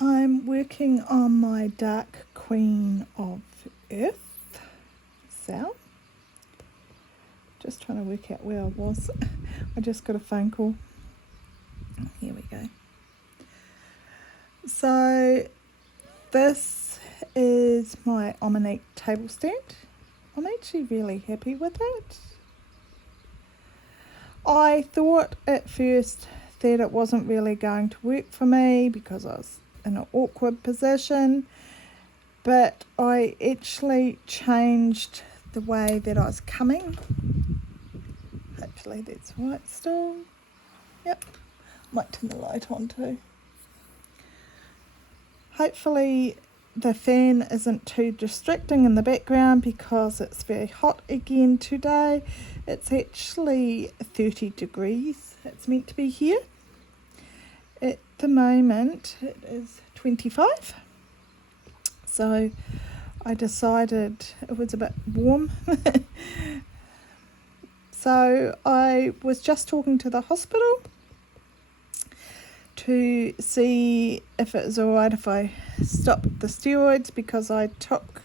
I'm working on my Dark Queen of Earth cell. Just trying to work out where I was. I just got a phone call. Here we go. So this is my Omnique table stand. I'm actually really happy with it. I thought at first that it wasn't really going to work for me because I was in an awkward position, but I actually changed the way that I was coming. Hopefully that's right still. Yep, might turn the light on too. Hopefully the fan isn't too distracting in the background because it's very hot again today. It's actually 30 degrees. It's meant to be here. At the moment it is 25. So I decided it was a bit warm. So I was just talking to the hospital to see if it was alright if I stopped the steroids, because I took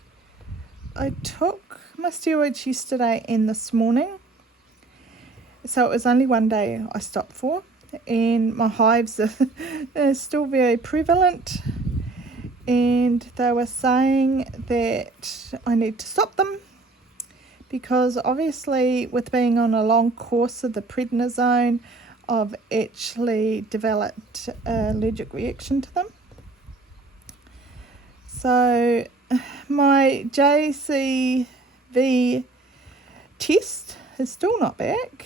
my steroids yesterday and this morning. So it was only one day I stopped for, and my hives are still very prevalent, and they were saying that I need to stop them because obviously with being on a long course of the prednisone, I've actually developed an allergic reaction to them. So my JCV test is still not back.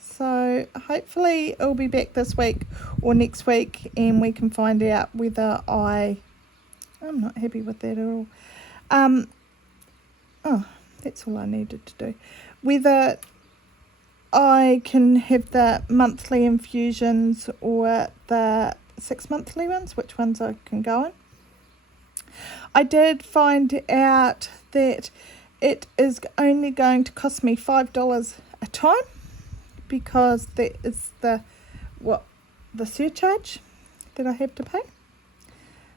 So hopefully it'll be back this week or next week, and we can find out whether I'm not happy with that at all. Oh, that's all I needed to do. Whether I can have the monthly infusions or the 6 monthly ones, which ones I can go on. I did find out that it is only going to cost me $5 a time, because that is the surcharge that I have to pay.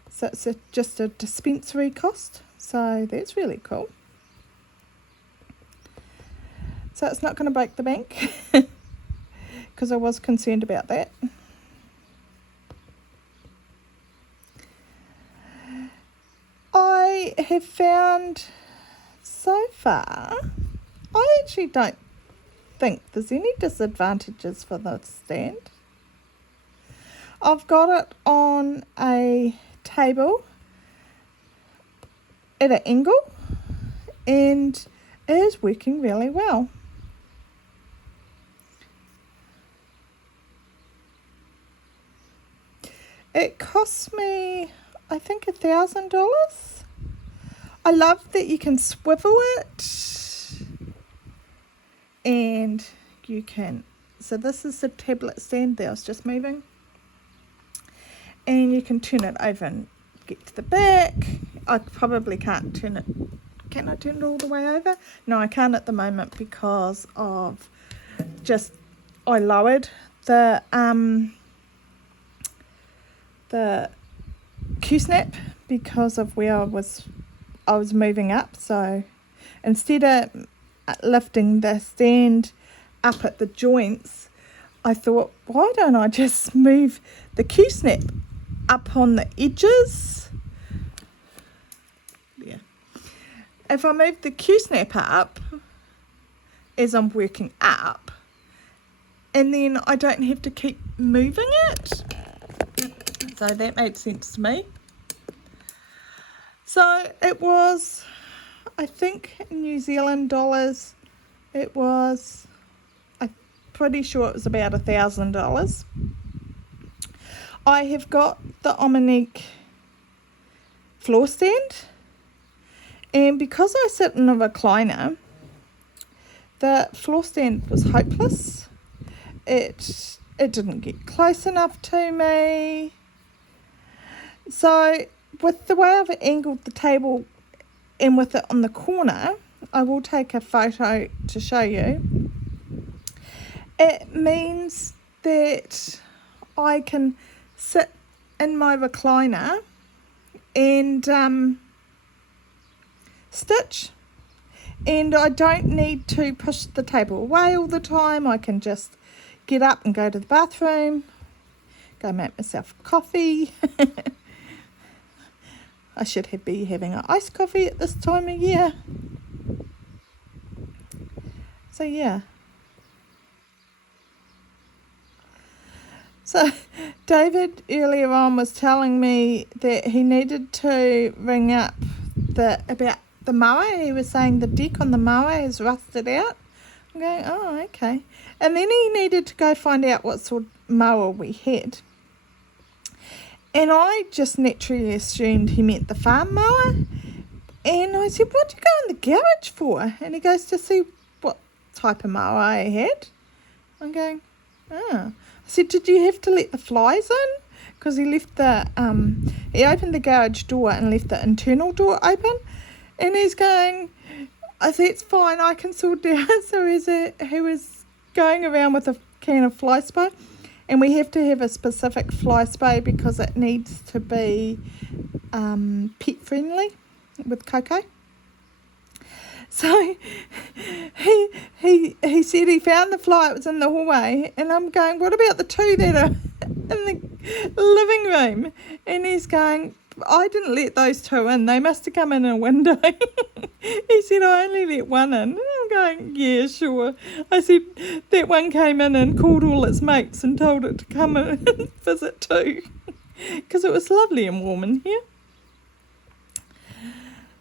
So it's just a dispensary cost. So that's really cool. So it's not going to break the bank, because I was concerned about that. I have found so far, I actually don't think there's any disadvantages for the stand. I've got it on a table at an angle, and it is working really well. It cost me, I think, $1,000. I love that you can swivel it, and you can, so this is the tablet stand that I was just moving, and you can turn it over and get to the back. I probably can't turn it, can I turn it all the way over? No, I can't at the moment because of I lowered the Q-snap because of where I was moving up. So instead of lifting the stand up at the joints, I thought, why don't I just move the Q-snap up on the edges? Yeah. If I move the Q-snap up as I'm working up, and then I don't have to keep moving it. So that made sense to me. So it was, I think in New Zealand dollars, it was, I'm pretty sure it was about $1,000. I have got the Omnique floor stand, and because I sit in a recliner, the floor stand was hopeless. It didn't get close enough to me. So with the way I've angled the table and with it on the corner, I will take a photo to show you. It means that I can sit in my recliner and stitch. And I don't need to push the table away all the time. I can just get up and go to the bathroom, go make myself coffee. I should be having an iced coffee at this time of year. So yeah. So David earlier on was telling me that he needed to ring up about the mower. He was saying the deck on the mower is rusted out. I'm going, oh, okay. And then he needed to go find out what sort of mower we had. And I just naturally assumed he meant the farm mower. And I said, what do you go in the garage for? And he goes, to see what type of mower I had. I'm going, oh. I said, did you have to let the flies in? Because he left he opened the garage door and left the internal door open. And he's going, oh, that's fine, I can sort it out. So he was going around with a can of fly spray. And we have to have a specific fly spray because it needs to be pet friendly with Coco. So he said he found the fly, it was in the hallway, and I'm going, what about the two that are in the living room? And he's going, I didn't let those two in, they must have come in a window. He said, I only let one in. And I'm going, yeah, sure. I said, that one came in and called all its mates and told it to come and visit too, because it was lovely and warm in here.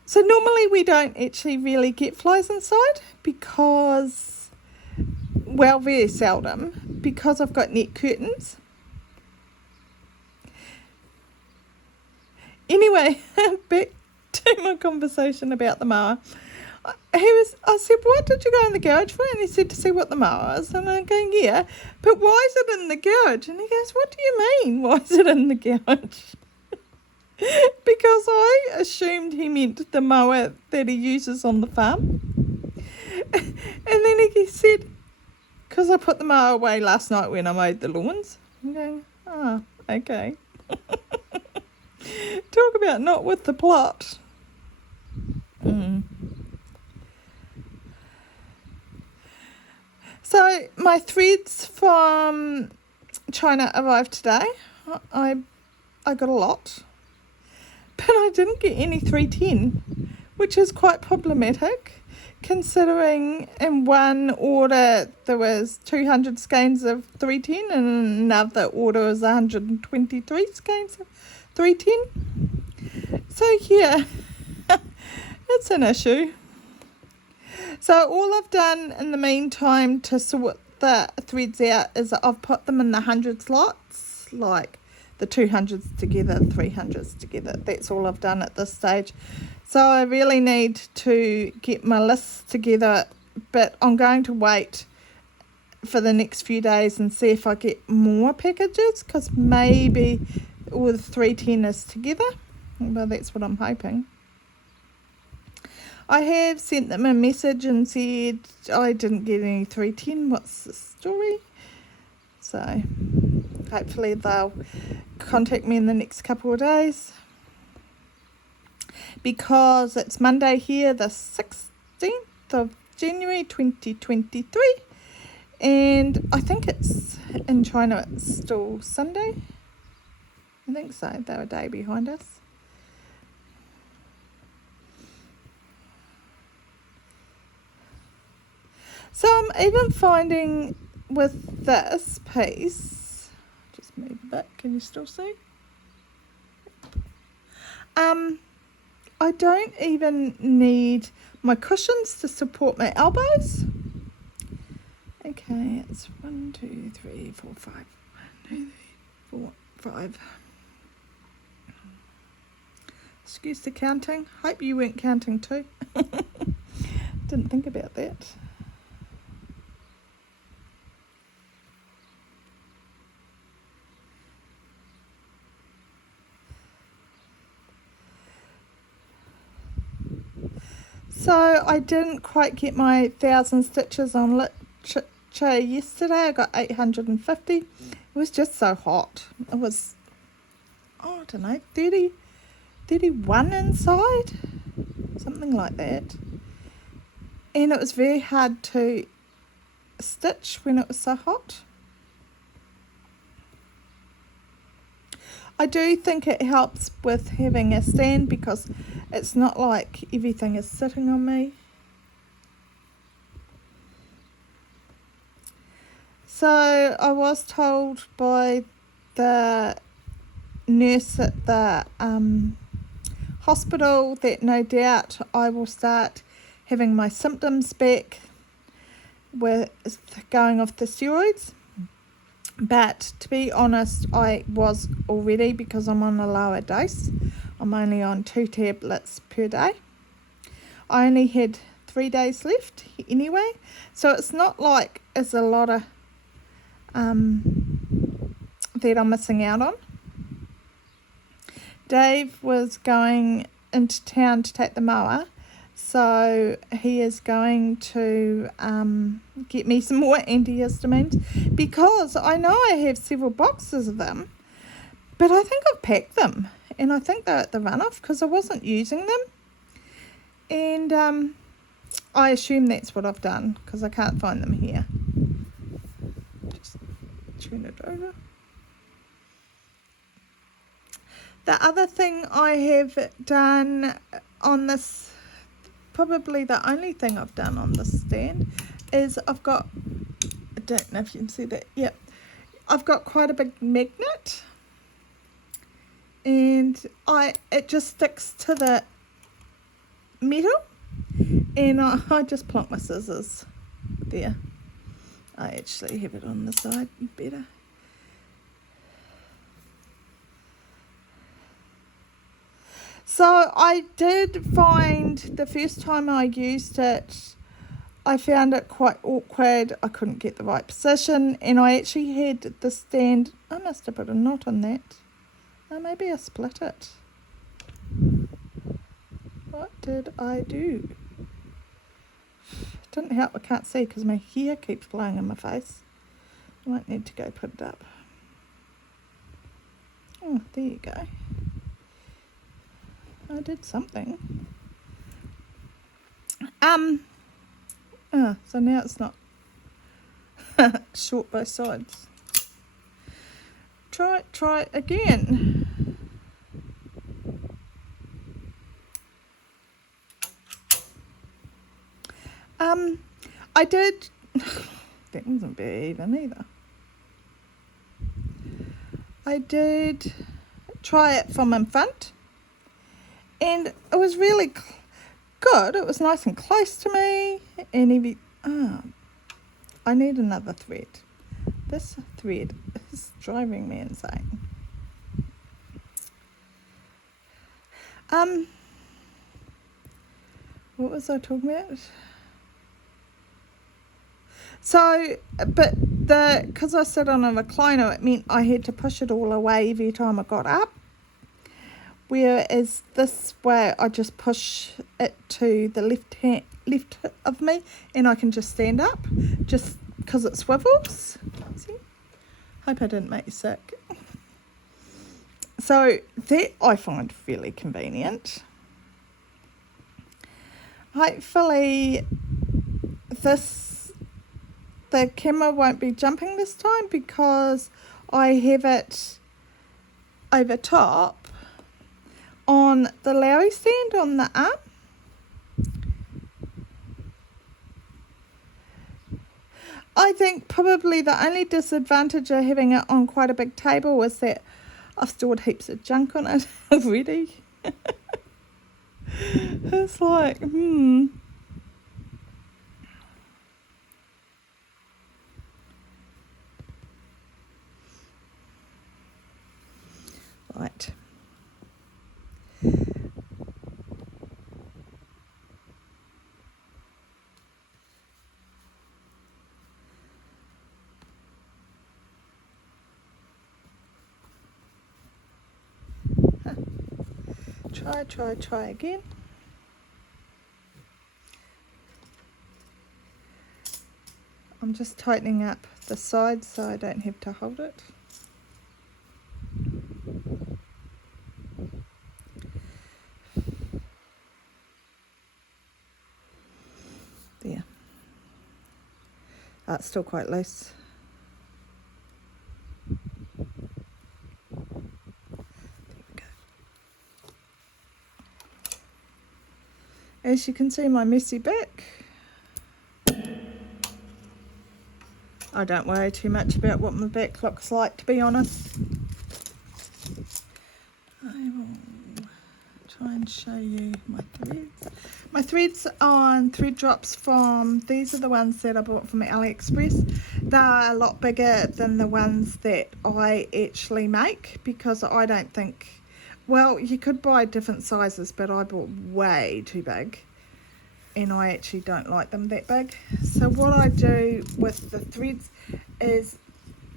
So normally we don't actually really get flies inside because, well, very seldom, because I've got net curtains. Anyway, back to my conversation about the mower. I said, what did you go in the garage for? And he said, to see what the mower is. And I'm going, yeah, but why is it in the garage? And he goes, what do you mean, why is it in the garage? Because I assumed he meant the mower that he uses on the farm. And then he said, because I put the mower away last night when I mowed the lawns. I'm going, oh, okay. Talk about not with the plot. So my threads from China arrived today. I got a lot. But I didn't get any 310, which is quite problematic, considering in one order there was 200 skeins of 310 and in another order was 123 skeins of 310. So yeah, it's an issue. So all I've done in the meantime to sort the threads out is I've put them in the 100 slots, like the 200s together, 300s together. That's all I've done at this stage. So I really need to get my lists together, but I'm going to wait for the next few days and see if I get more packages, because maybe all the 310 is together. Well, that's what I'm hoping. I have sent them a message and said I didn't get any 310. What's the story? So hopefully they'll contact me in the next couple of days, because it's Monday here, the 16th of January 2023, and I think it's in China it's still Sunday. I think so, they're a day behind us. So I'm even finding with this piece, just move a bit, can you still see? I don't even need my cushions to support my elbows. Okay, it's 1, 2, 3, 4, 5. 1, 2, 3, 4, 5. Excuse the counting. Hope you weren't counting too. Didn't think about that. So I didn't quite get my 1,000 stitches on literature yesterday. I got 850. It was just so hot. It was, I don't know, 30 31 inside, something like that. And it was very hard to stitch when it was so hot. I do think it helps with having a stand because it's not like everything is sitting on me. So I was told by the nurse at the hospital that no doubt I will start having my symptoms back with going off the steroids. But to be honest, I was already, because I'm on a lower dose. I'm only on 2 tablets per day. I only had 3 days left anyway, so it's not like it's a lot of that I'm missing out on. Dave was going into town to take the mower, so he is going to get me some more antihistamines, because I know I have several boxes of them, but I think I've packed them, and I think they're at the runoff because I wasn't using them, and I assume that's what I've done because I can't find them here. Just turn it over. The other thing I have done on this, probably the only thing I've done on this stand, is I've got, I don't know if you can see that, yep, I've got quite a big magnet, and it just sticks to the metal, and I just plonk my scissors there. I actually have it on the side better. So I did find the first time I used it, I found it quite awkward. I couldn't get the right position, and I actually had the stand, I must have put a knot on that. Oh, maybe I split it. What did I do? It didn't help, I can't see because my hair keeps blowing in my face. I might need to go put it up. Oh, there you go. I did something. So now it's not short both sides. Try again. I did, that wasn't very even either. I did try it from in front, and it was really good. It was nice and close to me, and I need another thread. This thread is driving me insane. What was I talking about? So, but because I sit on a recliner, it meant I had to push it all away every time I got up. Whereas this way, I just push it to the left of me, and I can just stand up, just because it swivels. See? Hope I didn't make you sick. So that I find fairly convenient. Hopefully, the camera won't be jumping this time because I have it over top on the Lowry stand on the arm. I think probably the only disadvantage of having it on quite a big table was that I've stored heaps of junk on it already. It's like, Right. Try again. I'm just tightening up the sides so I don't have to hold it. It's still quite loose. There we go. As you can see, my messy back. I don't worry too much about what my back looks like, to be honest. I will try and show you my threads. My threads on thread drops from, these are the ones that I bought from AliExpress. They're a lot bigger than the ones that I actually make, because I don't think, well, you could buy different sizes, but I bought way too big. And I actually don't like them that big. So what I do with the threads is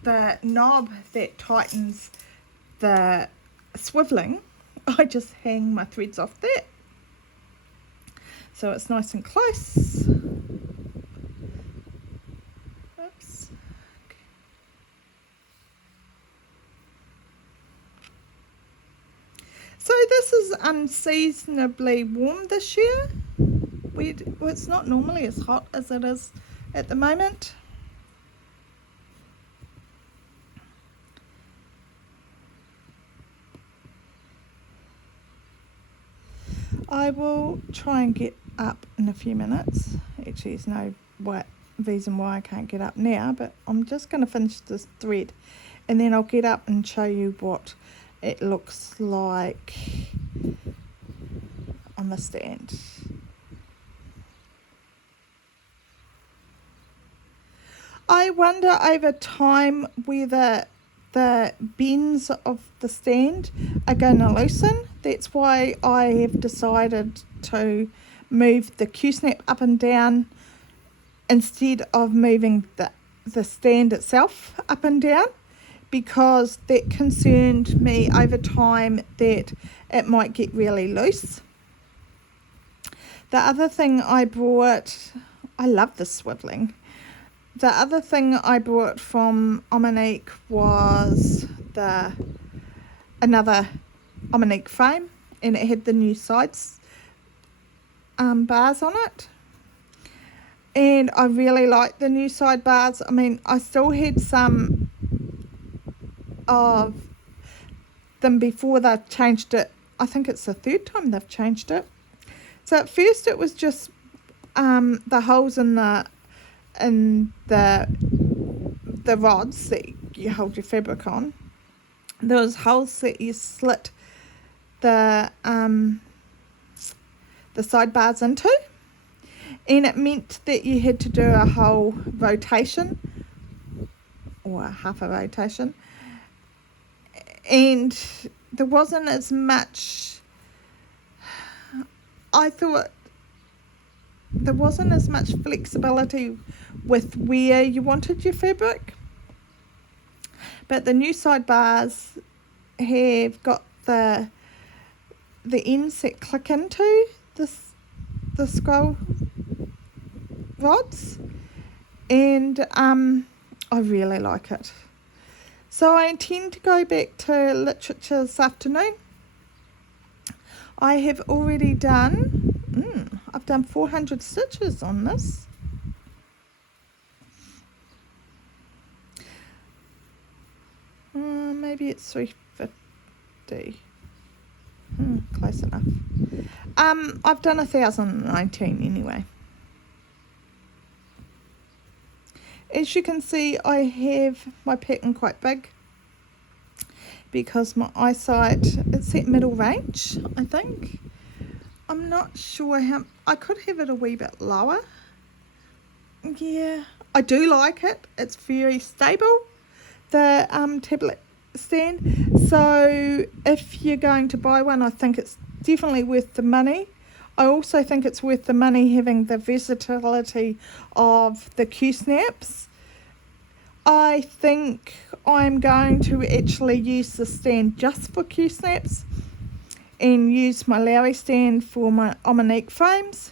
the knob that tightens the swiveling, I just hang my threads off that. So it's nice and close. Oops. Okay. So this is unseasonably warm this year. Well, it's not normally as hot as it is at the moment. I will try and get up in a few minutes. Actually, there's no reason why I can't get up now, but I'm just going to finish this thread and then I'll get up and show you what it looks like on the stand. I wonder over time whether the bends of the stand are going to loosen. That's why I have decided to move the Q-snap up and down instead of moving the stand itself up and down, because that concerned me over time that it might get really loose. The other thing I bought, I love the swiveling. The other thing I bought from Omanique was another Omanique frame, and it had the new sides bars on it. And I really like the new side bars. I mean, I still had some of them before they changed it. I think it's the third time they've changed it. So at first it was just the holes in the rods that you hold your fabric on. There was holes that you slit the side bars into, and it meant that you had to do a whole rotation or half a rotation, and there wasn't as much, I thought there wasn't as much flexibility with where you wanted your fabric. But the new side bars have got the ends that click into the scroll rods, and I really like it. So I intend to go back to literature this afternoon. I have already done, I've done 400 stitches on this. Maybe it's 350. Close enough. I've done 1,019 anyway. As you can see, I have my pattern quite big because my eyesight, it's at middle range, I think. I'm not sure how, I could have it a wee bit lower. Yeah, I do like it. It's very stable, the tablet stand. So if you're going to buy one, I think it's definitely worth the money. I also think it's worth the money having the versatility of the Q-snaps. I think I'm going to actually use the stand just for Q-snaps and use my Lowry stand for my Omanique frames.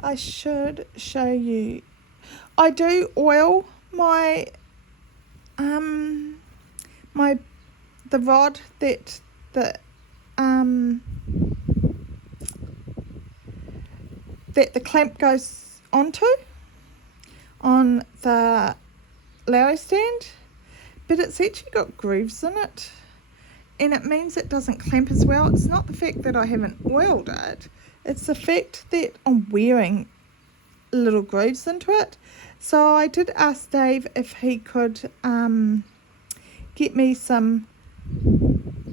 I should show you. I do oil my the rod that that the clamp goes onto on the Lowry stand, but it's actually got grooves in it, and it means it doesn't clamp as well. It's not the fact that I haven't oiled it, it's the fact that I'm wearing little grooves into it. So I did ask Dave if he could get me some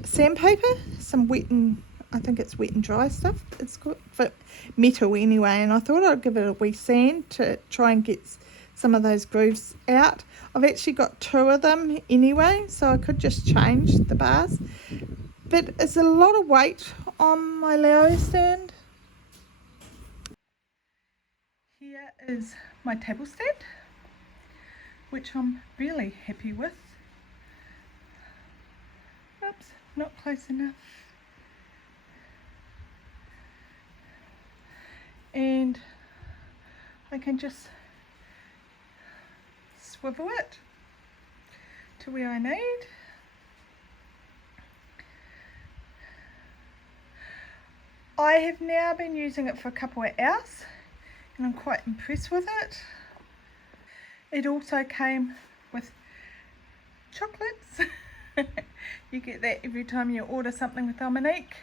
sandpaper, some wet and, I think it's wet and dry stuff, it's good for metal anyway, and I thought I'd give it a wee sand to try and get some of those grooves out. I've actually got 2 of them anyway, so I could just change the bars, but it's a lot of weight on my Lowry stand. Here is my table stand, which I'm really happy with. Oops, not close enough. And I can just swivel it to where I need. I have now been using it for a couple of hours and I'm quite impressed with it. It also came with chocolates. You get that every time you order something with Dominique.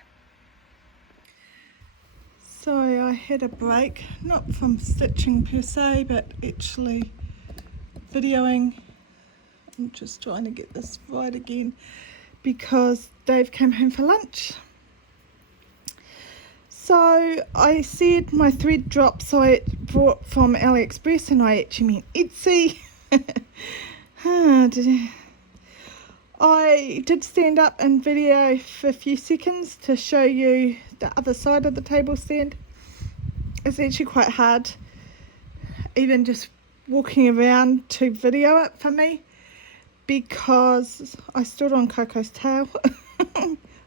So I had a break, not from stitching per se, but actually videoing. I'm just trying to get this right again because Dave came home for lunch. So I said my thread drops I bought from AliExpress, and I actually meant Etsy. I did stand up and video for a few seconds to show you the other side of the table stand. It's actually quite hard, even just walking around, to video it for me because I stood on Coco's tail.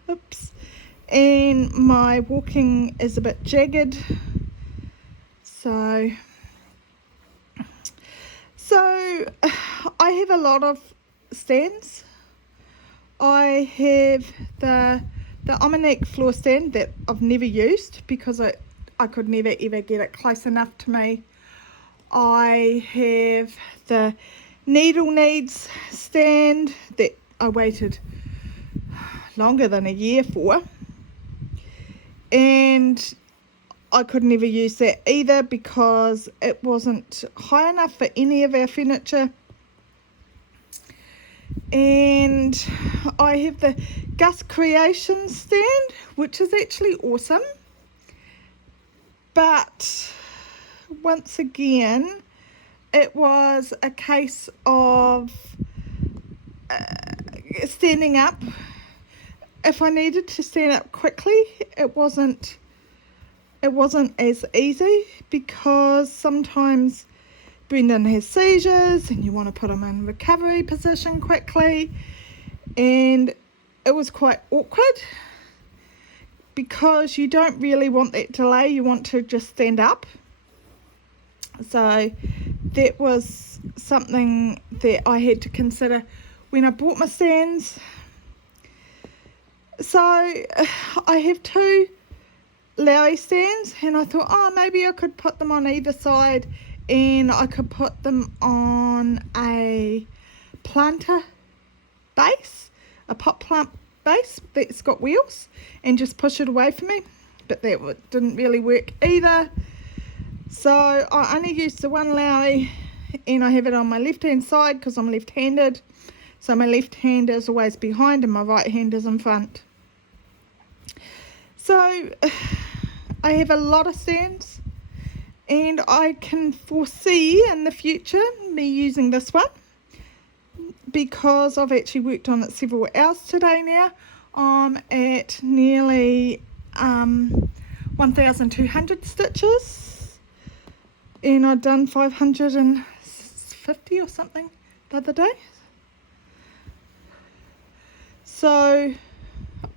Oops. And my walking is a bit jagged. So I have a lot of stands. I have the Dominique floor stand that I've never used because I could never ever get it close enough to me. I have the Needle Needs stand that I waited longer than a year for, and I could never use that either because it wasn't high enough for any of our furniture. And I have the Gus Creation stand, which is actually awesome, but once again it was a case of standing up. If I needed to stand up quickly, it wasn't as easy because sometimes Brendan has seizures and you want to put him in recovery position quickly, and it was quite awkward because you don't really want that delay, you want to just stand up. So that was something that I had to consider when I bought my stands. So I have 2 Lowry stands, and I thought, maybe I could put them on either side and I could put them on a planter base, a pot plant base that's got wheels, and just push it away from me, but that didn't really work either. So I only used the one Lowry, and I have it on my left hand side because I'm left handed, so my left hand is always behind and my right hand is in front. So I have a lot of stands, and I can foresee in the future me using this one because I've actually worked on it several hours today now. I'm at nearly 1,200 stitches, and I've done 550 or something the other day. So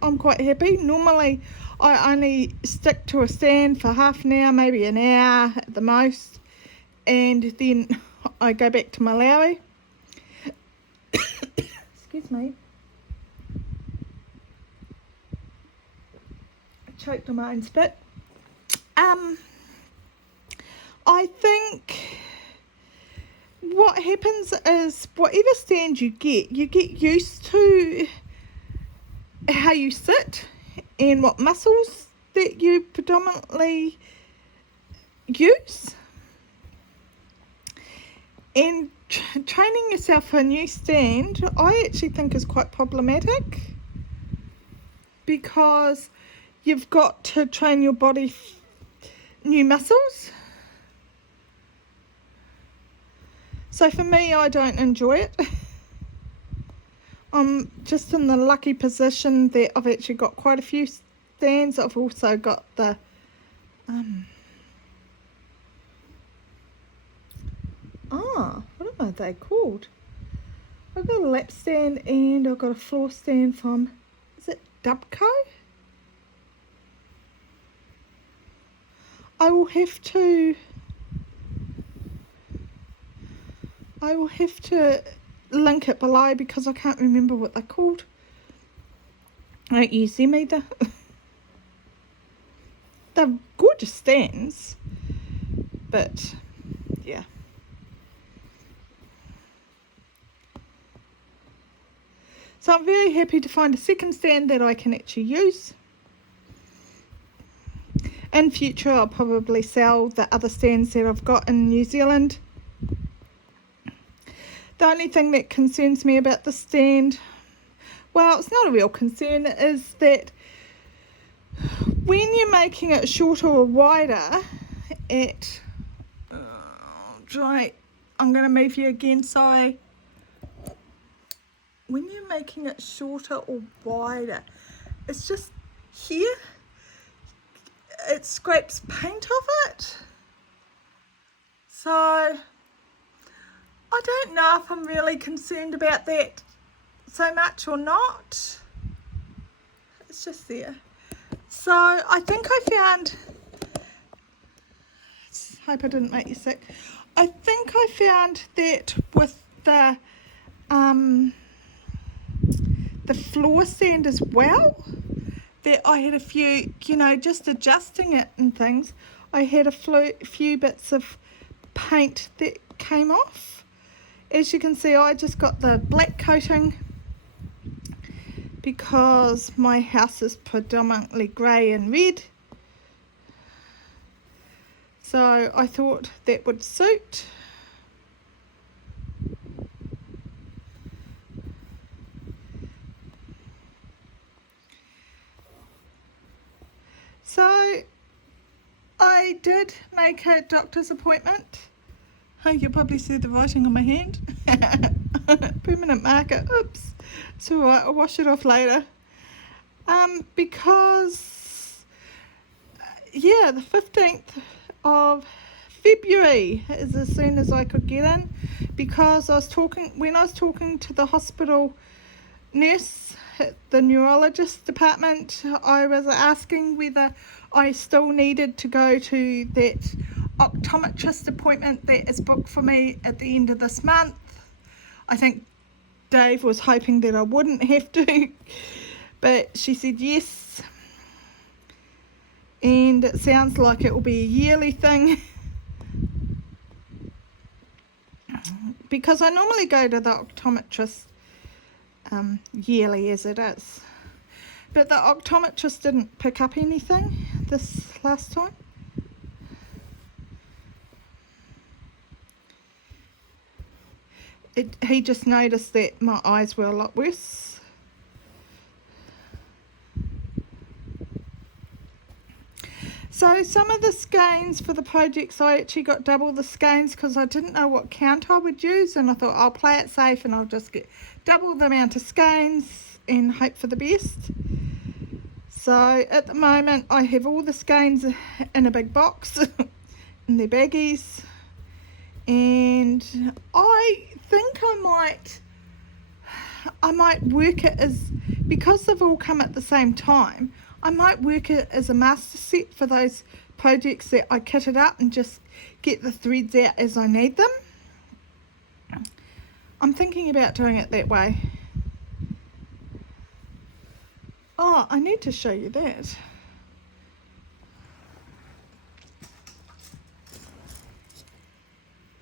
I'm quite happy. Normally I only stick to a stand for half an hour, maybe an hour at the most, and then I go back to my Lowry. Excuse me. I choked on my own spit. I think what happens is whatever stand you get used to how you sit and what muscles that you predominantly use. And training yourself for a new stand, I actually think is quite problematic, because you've got to train your body new muscles. So for me, I don't enjoy it. I'm just in the lucky position that I've actually got quite a few stands. I've also got the what are they called? I've got a lap stand and I've got a floor stand from, is it Dubco? I will have to link it below because I can't remember what they're called. I don't use them either. They're gorgeous stands, but yeah. So I'm very happy to find a second stand that I can actually use. In future, I'll probably sell the other stands that I've got in New Zealand. The only thing that concerns me about the stand, well, it's not a real concern, is that when you're making it shorter or wider, I'm going to move you again, sorry. When you're making it shorter or wider, it's just here, it scrapes paint off it. So I don't know if I'm really concerned about that so much or not. It's just there. So I think I found, hope I didn't make you sick. I think I found that with the floor stand as well, that I had a few, just adjusting it and things, I had a few bits of paint that came off. As you can see, I just got the black coating because my house is predominantly grey and red. So I thought that would suit. So I did make a doctor's appointment. Oh, you'll probably see the writing on my hand. Permanent marker. Oops. It's alright, I'll wash it off later. Because, the 15th of February is as soon as I could get in, because when I was talking to the hospital nurse at the neurologist department, I was asking whether I still needed to go to that optometrist appointment that is booked for me at the end of this month. I think Dave was hoping that I wouldn't have to, but she said yes, and it sounds like it will be a yearly thing, because I normally go to the optometrist yearly as it is, but the optometrist didn't pick up anything this last time. He just noticed that my eyes were a lot worse. So some of the skeins for the projects, I actually got double the skeins because I didn't know what count I would use, and I thought I'll play it safe and I'll just get double the amount of skeins and hope for the best. So at the moment I have all the skeins in a big box in their baggies, and I think I might work it as, because they've all come at the same time, I might work it as a master set for those projects that I kitted up and just get the threads out as I need them. I'm thinking about doing it that way. Oh, I need to show you that.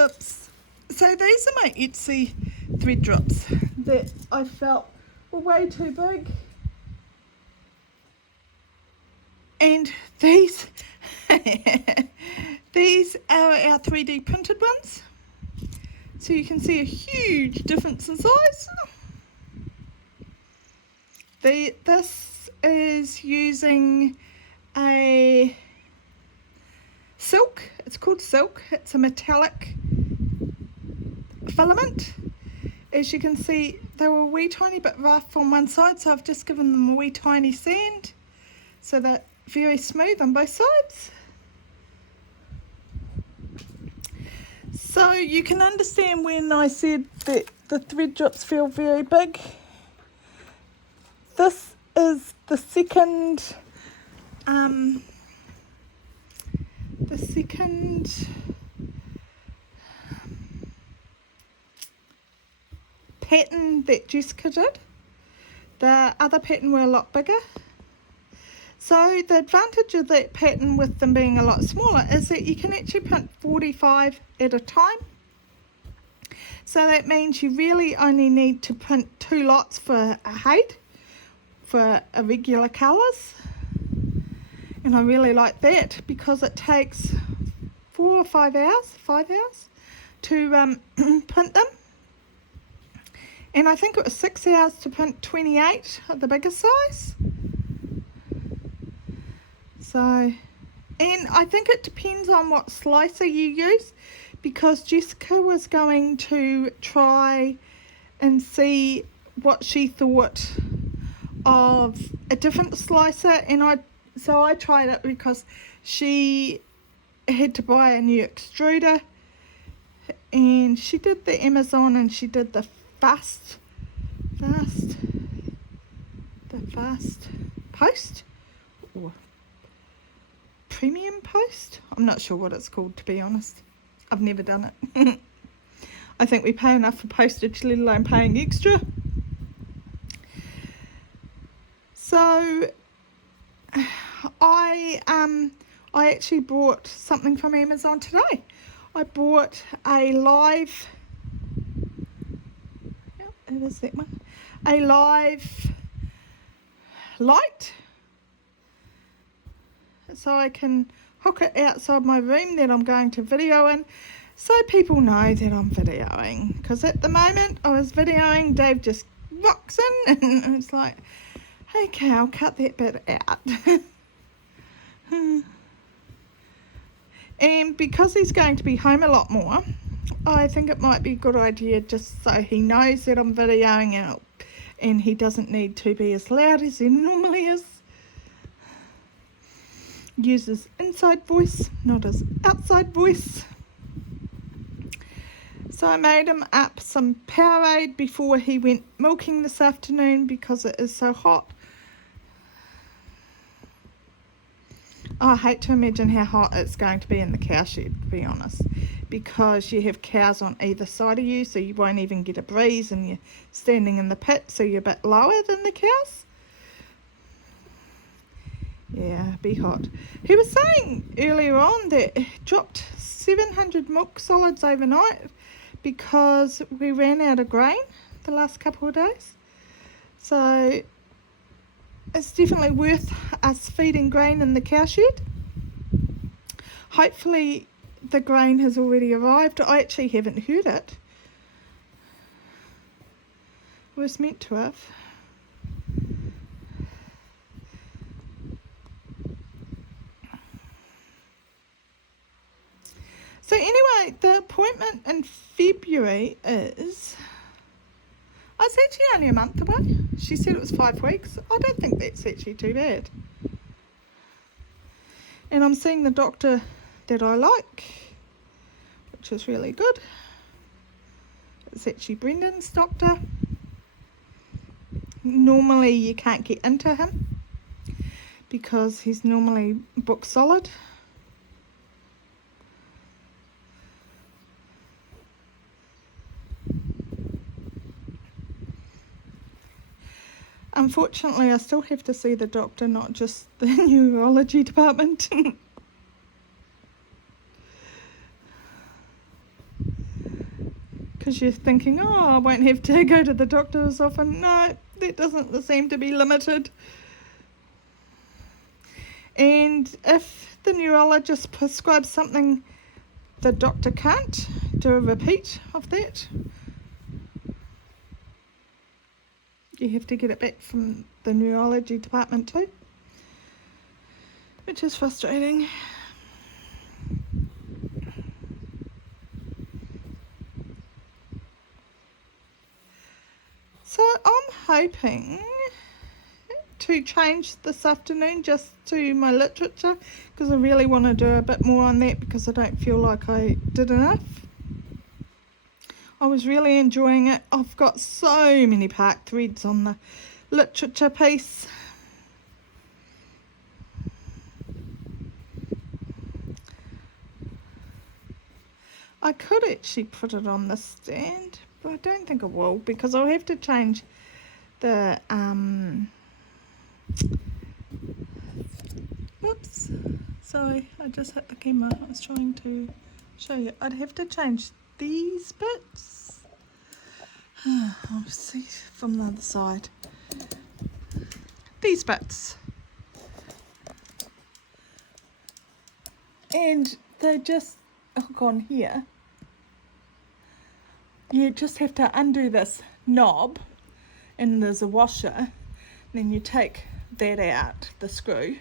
drops. So these are my Etsy thread drops that I felt were way too big. And these these are our 3D printed ones. So you can see a huge difference in size. This is using a silk. It's called silk. It's a metallic filament. As you can see, they were a wee tiny bit rough on one side, so I've just given them a wee tiny sand so they're very smooth on both sides. So you can understand when I said that the thread drops feel very big. This is the second pattern that Jessica did. The other pattern were a lot bigger. So the advantage of that pattern with them being a lot smaller is that you can actually print 45 at a time. So that means you really only need to print 2 lots for a height, for irregular colours. And I really like that because it takes 4 or 5 hours to print them. And I think it was 6 hours to print 28 of the bigger size. So, and I think it depends on what slicer you use, because Jessica was going to try and see what she thought of a different slicer, and I tried it because she had to buy a new extruder, and she did the Amazon and she did the fast post or premium post. I'm not sure what it's called, to be honest. I've never done it. I think we pay enough for postage, let alone paying extra. So I actually bought something from Amazon today. I bought a live, it is that one, a live light, so I can hook it outside my room that I'm going to video in, so people know that I'm videoing. Because at the moment I was videoing, Dave just rocks in and it's like, okay, I'll cut that bit out. And because he's going to be home a lot more, I think it might be a good idea just so he knows that I'm videoing out and he doesn't need to be as loud as he normally is. Uses inside voice, not his outside voice. So I made him up some Powerade before he went milking this afternoon because it is so hot. I hate to imagine how hot it's going to be in the cow shed, to be honest, because you have cows on either side of you, so you won't even get a breeze, and you're standing in the pit, so you're a bit lower than the cows. Yeah, be hot. He was saying earlier on that he dropped 700 milk solids overnight because we ran out of grain the last couple of days. So it's definitely worth us feeding grain in the cow shed. Hopefully the grain has already arrived. I actually haven't heard it. It was meant to have. So anyway, the appointment in February is, it's actually only a month away. She said it was 5 weeks. I don't think that's actually too bad. And I'm seeing the doctor that I like, which is really good. It's actually Brendan's doctor. Normally you can't get into him because he's normally booked solid. Unfortunately, I still have to see the doctor, not just the neurology department. because you're thinking, oh, I won't have to go to the doctor as often. No, that doesn't seem to be limited. And if the neurologist prescribes something the doctor can't, do a repeat of that. You have to get it back from the neurology department too, which is frustrating. So I'm hoping to change this afternoon just to my literature, because I really want to do a bit more on that because I don't feel like I did enough. I was really enjoying it. I've got so many park threads on the literature piece. I could actually put it on the stand, but I don't think I will because I'll have to change the whoops, sorry, I just hit the camera. I was trying to show you. I'd have to change these bits. I'll see from the other side. These bits. And they just hook on here. You just have to undo this knob, and there's a washer. Then you take that out, the screw,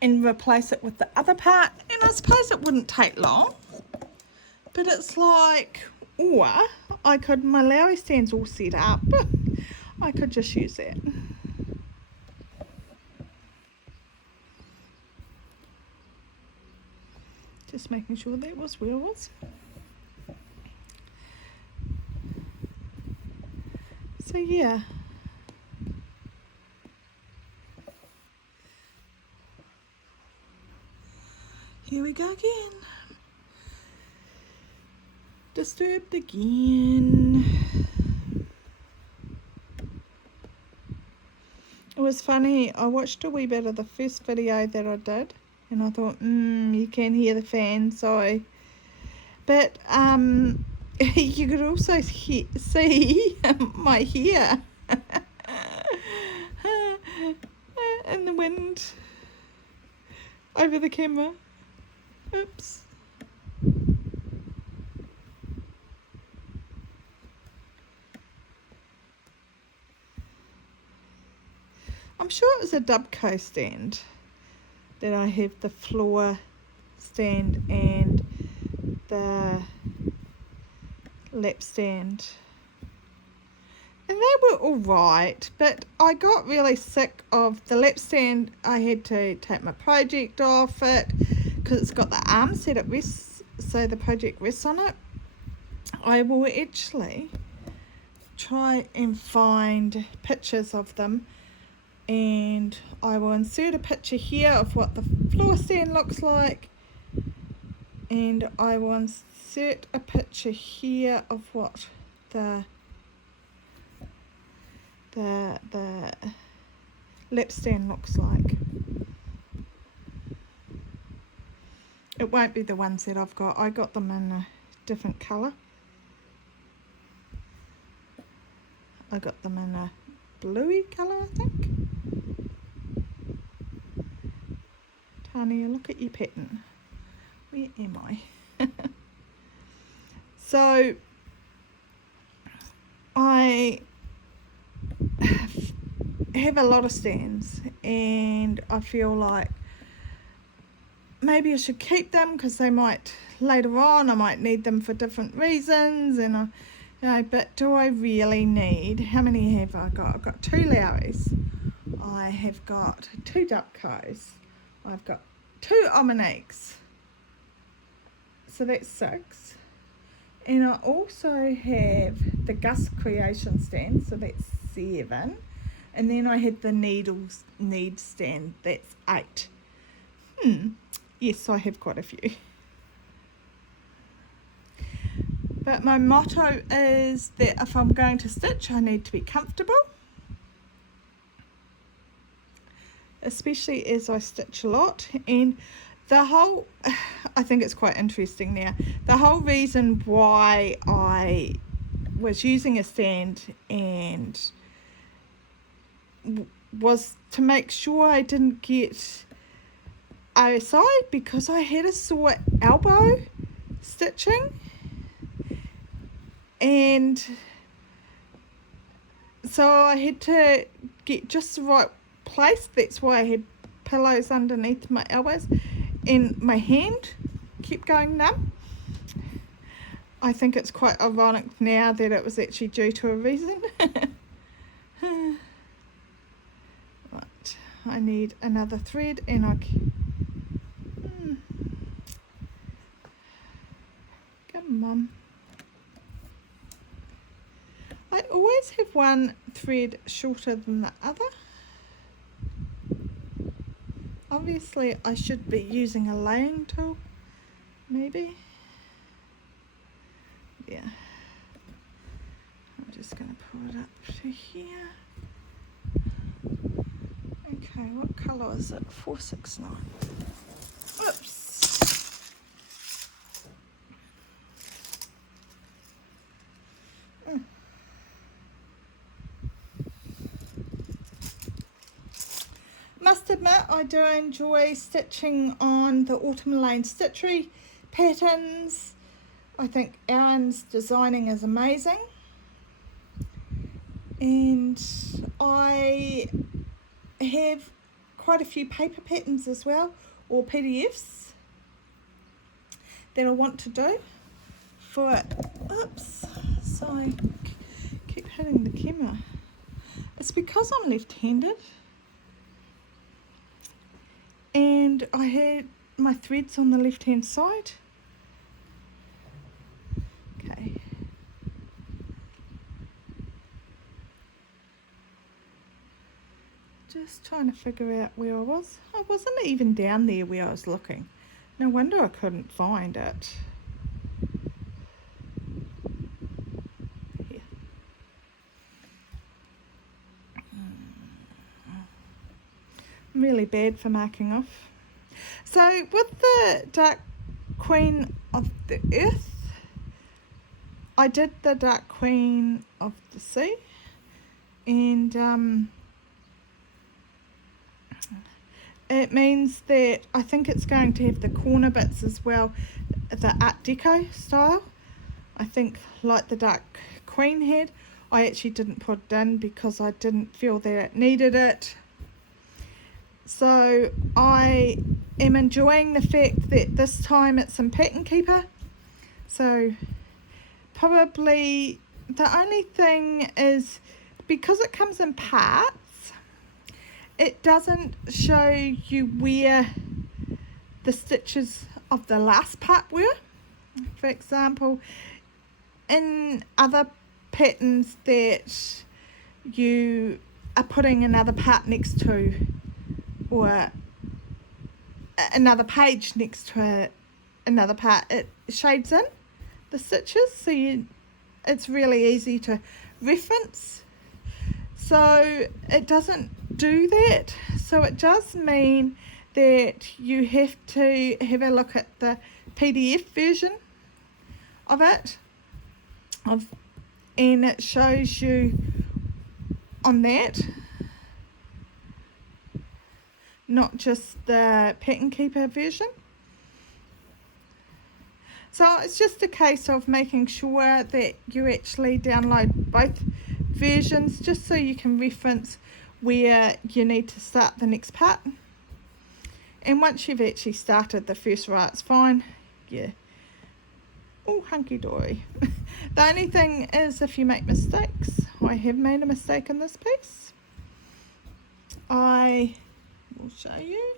and replace it with the other part. And I suppose it wouldn't take long, but it's like, or I could, my Lowry stand's all set up, I could just use that. Just making sure that was where it was. So yeah. Here we go again. Disturbed again. It was funny, I watched a wee bit of the first video that I did, and I thought, you can hear the fan, sorry. But you could also see my hair in the wind over the camera. Oops. I'm sure it was a Dubco stand that I have the floor stand and the lap stand, and they were all right, but I got really sick of the lap stand. I had to take my project off it because it's got the arms that it rests, so the project rests on it. I will actually try and find pictures of them, and I will insert a picture here of what the floor stand looks like, and I will insert a picture here of what the lap stand looks like. It won't be the ones that I've got. I got them in a different colour. I got them in a bluey colour, I think. Tanya, look at your pattern. Where am I? So I have a lot of stands, and I feel like maybe I should keep them because they might, later on, I might need them for different reasons, and but do I really need, how many have I got? I've got 2 Lowrys, I have got 2 Dubcos, I've got 2 Omaniques, so that's 6, and I also have the Gus Creation stand, so that's 7, and then I had the need stand, that's 8. Yes, I have quite a few. But my motto is that if I'm going to stitch, I need to be comfortable, especially as I stitch a lot. And the whole, I think it's quite interesting now, the whole reason why I was using a stand and was to make sure I didn't get OSI, because I had a sore elbow stitching, and so I had to get just the right place. That's why I had pillows underneath my elbows, and my hand kept going numb. I think it's quite ironic now that it was actually due to a reason. Right, I need another thread, and Come on. I always have one thread shorter than the other. Obviously I should be using a laying tool, maybe. Yeah. I'm just going to pull it up to here. Okay, what colour is it? 469. Oops. Must admit, I do enjoy stitching on the Autumn Lane Stitchery patterns. I think Aaron's designing is amazing, and I have quite a few paper patterns as well, or PDFs, that I want to do for, oops, so I keep hitting the camera. It's because I'm left-handed, and I had my threads on the left hand side. Okay. Just trying to figure out where I was. I wasn't even down there where I was looking. No wonder I couldn't find it. Here. I'm really bad for marking off. So with the Dark Queen of the Earth, I did the Dark Queen of the Sea, and it means that I think it's going to have the corner bits as well, the Art Deco style. I think like the Dark Queen had. I actually didn't put it in because I didn't feel that it needed it. So I am enjoying the fact that this time it's in Pattern Keeper. So probably the only thing is, because it comes in parts, it doesn't show you where the stitches of the last part were. For example, in other patterns that you are putting another part next to, or another page next to another part, it shades in the stitches, so it's really easy to reference. So it doesn't do that. So it does mean that you have to have a look at the PDF version of it, and it shows you on that, not just the Pattern Keeper version. So it's just a case of making sure that you actually download both versions, just so you can reference where you need to start the next part. And once you've actually started the first row, it's fine. Yeah, all hunky-dory. The only thing is, if you make mistakes, I have made a mistake in this piece. I will show you.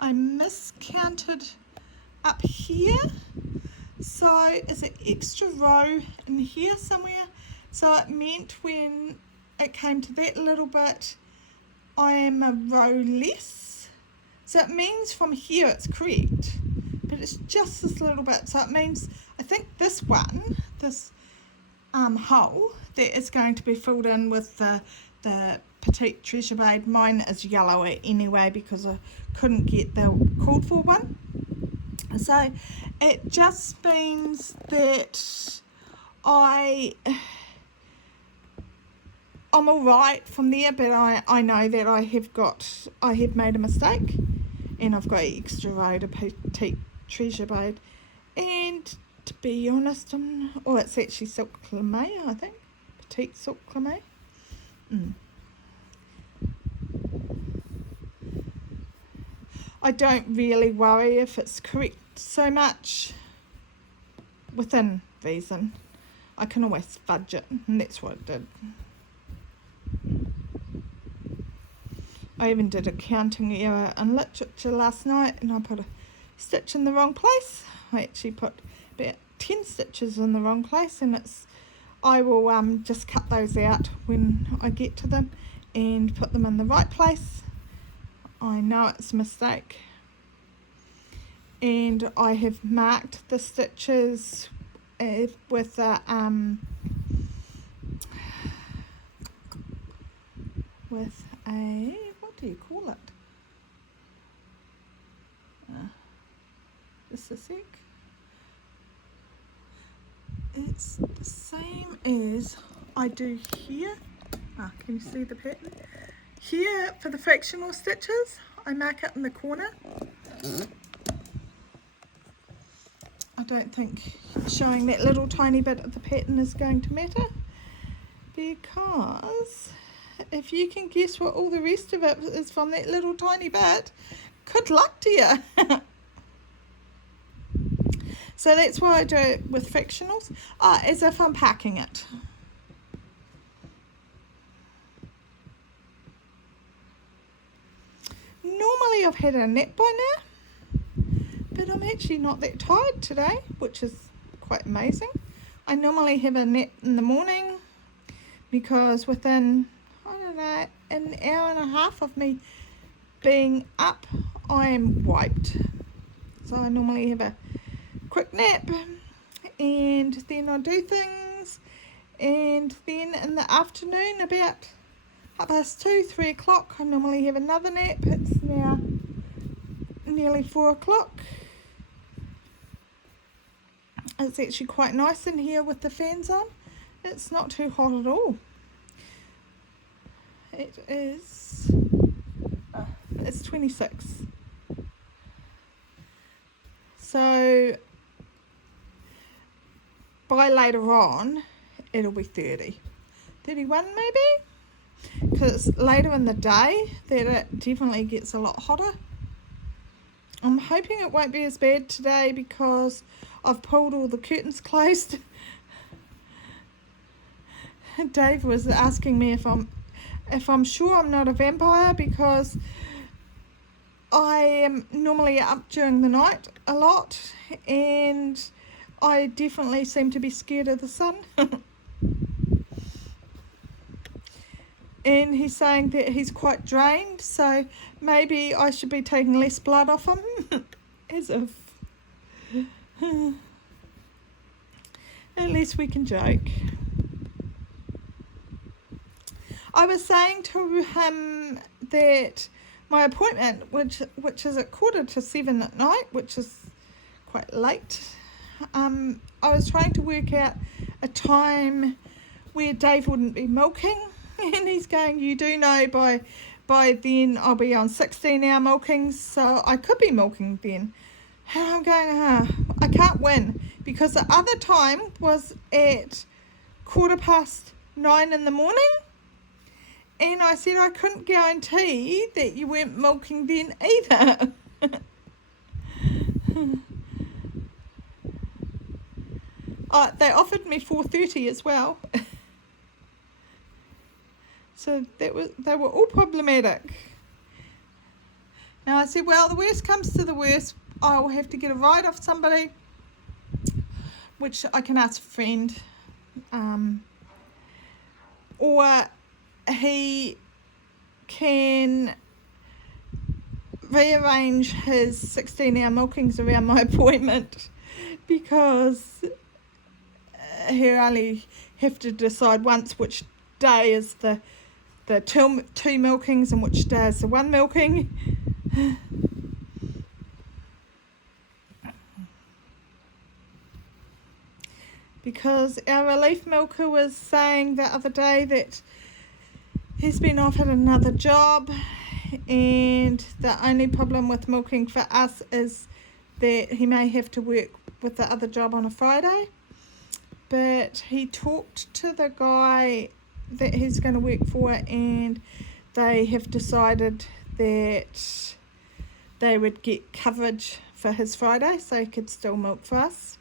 I miscounted up here, so it's an extra row in here somewhere. So it meant when it came to that little bit, I am a row less. So it means from here it's correct, but it's just this little bit. So it means, I think this one, this hole that is going to be filled in with the Petite Treasure Braid. Mine is yellow anyway because I couldn't get the called for one. So it just means that I'm alright from there, but I know that I have made a mistake, and I've got extra road of Petite Treasure Braid. And to be honest, it's actually Silk Clamé, I think. Petite Silk Clamé. I don't really worry if it's correct so much, within reason. I can always fudge it, and that's what I did. I even did a counting error in literature last night, and I put a stitch in the wrong place. I actually put about 10 stitches in the wrong place, and I will just cut those out when I get to them and put them in the right place. I know it's a mistake, and I have marked the stitches with a what do you call it? Just a sec. It's the same as I do here. Can you see the pattern? Here, for the fractional stitches, I mark it in the corner. I don't think showing that little tiny bit of the pattern is going to matter, because if you can guess what all the rest of it is from that little tiny bit, good luck to you. So that's why I do it with fractionals, as if I'm packing it. Normally I've had a nap by now, but I'm actually not that tired today, which is quite amazing. I normally have a nap in the morning because within, I don't know, an hour and a half of me being up, I am wiped. So I normally have a quick nap, and then I do things, and then in the afternoon about 2:30, 3 o'clock, I normally have another nap. It's now nearly 4 o'clock. It's actually quite nice in here with the fans on. It's not too hot at all. It is, it's 26. So by later on, it'll be 30. 31 maybe? Because it's later in the day that it definitely gets a lot hotter. I'm hoping it won't be as bad today because I've pulled all the curtains closed. Dave was asking me if I'm sure I'm not a vampire, because I am normally up during the night a lot, and I definitely seem to be scared of the sun. And he's saying that he's quite drained, so maybe I should be taking less blood off him. As if. At least we can joke. I was saying to him that my appointment, which is at 6:45 at night, which is quite late, I was trying to work out a time where Dave wouldn't be milking, and he's going, you do know by then I'll be on 16-hour milkings, so I could be milking then. And I'm going, I can't win, because the other time was at 9:15 in the morning, and I said I couldn't guarantee that you weren't milking then either. They offered me 4:30 as well. So they were all problematic. Now I said, well, the worst comes to the worst, I will have to get a ride off somebody, which I can ask a friend, or he can rearrange his 16-hour milkings around my appointment, because he'll only have to decide once which day is the the two milkings and which day is the one milking. Because our relief milker was saying the other day that he's been offered another job, and the only problem with milking for us is that he may have to work with the other job on a Friday. But he talked to the guy that he's going to work for, and they have decided that they would get coverage for his Friday so he could still milk for us.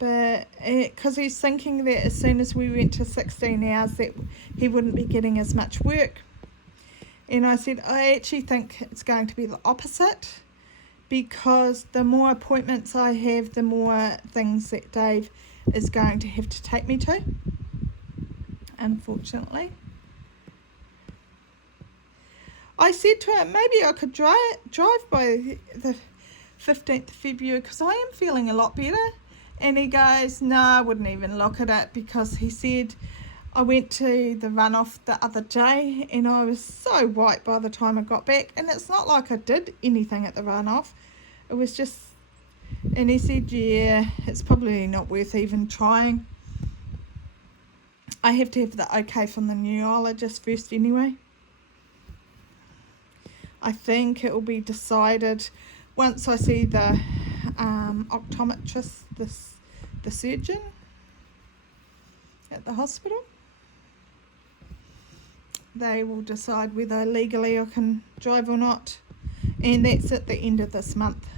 But because he's thinking that as soon as we went to 16 hours that he wouldn't be getting as much work. And I said, I actually think it's going to be the opposite, because the more appointments I have, the more things that Dave is going to have to take me to, unfortunately. I said to him, maybe I could drive by the 15th of February because I am feeling a lot better. And he goes, no, I wouldn't even look at it, because he said, I went to the runoff the other day and I was so white by the time I got back. And it's not like I did anything at the runoff. It was just, and he said, yeah, it's probably not worth even trying. I have to have the okay from the neurologist first anyway. I think it will be decided once I see the optometrist, the surgeon at the hospital. They will decide whether legally I can drive or not, and that's at the end of this month.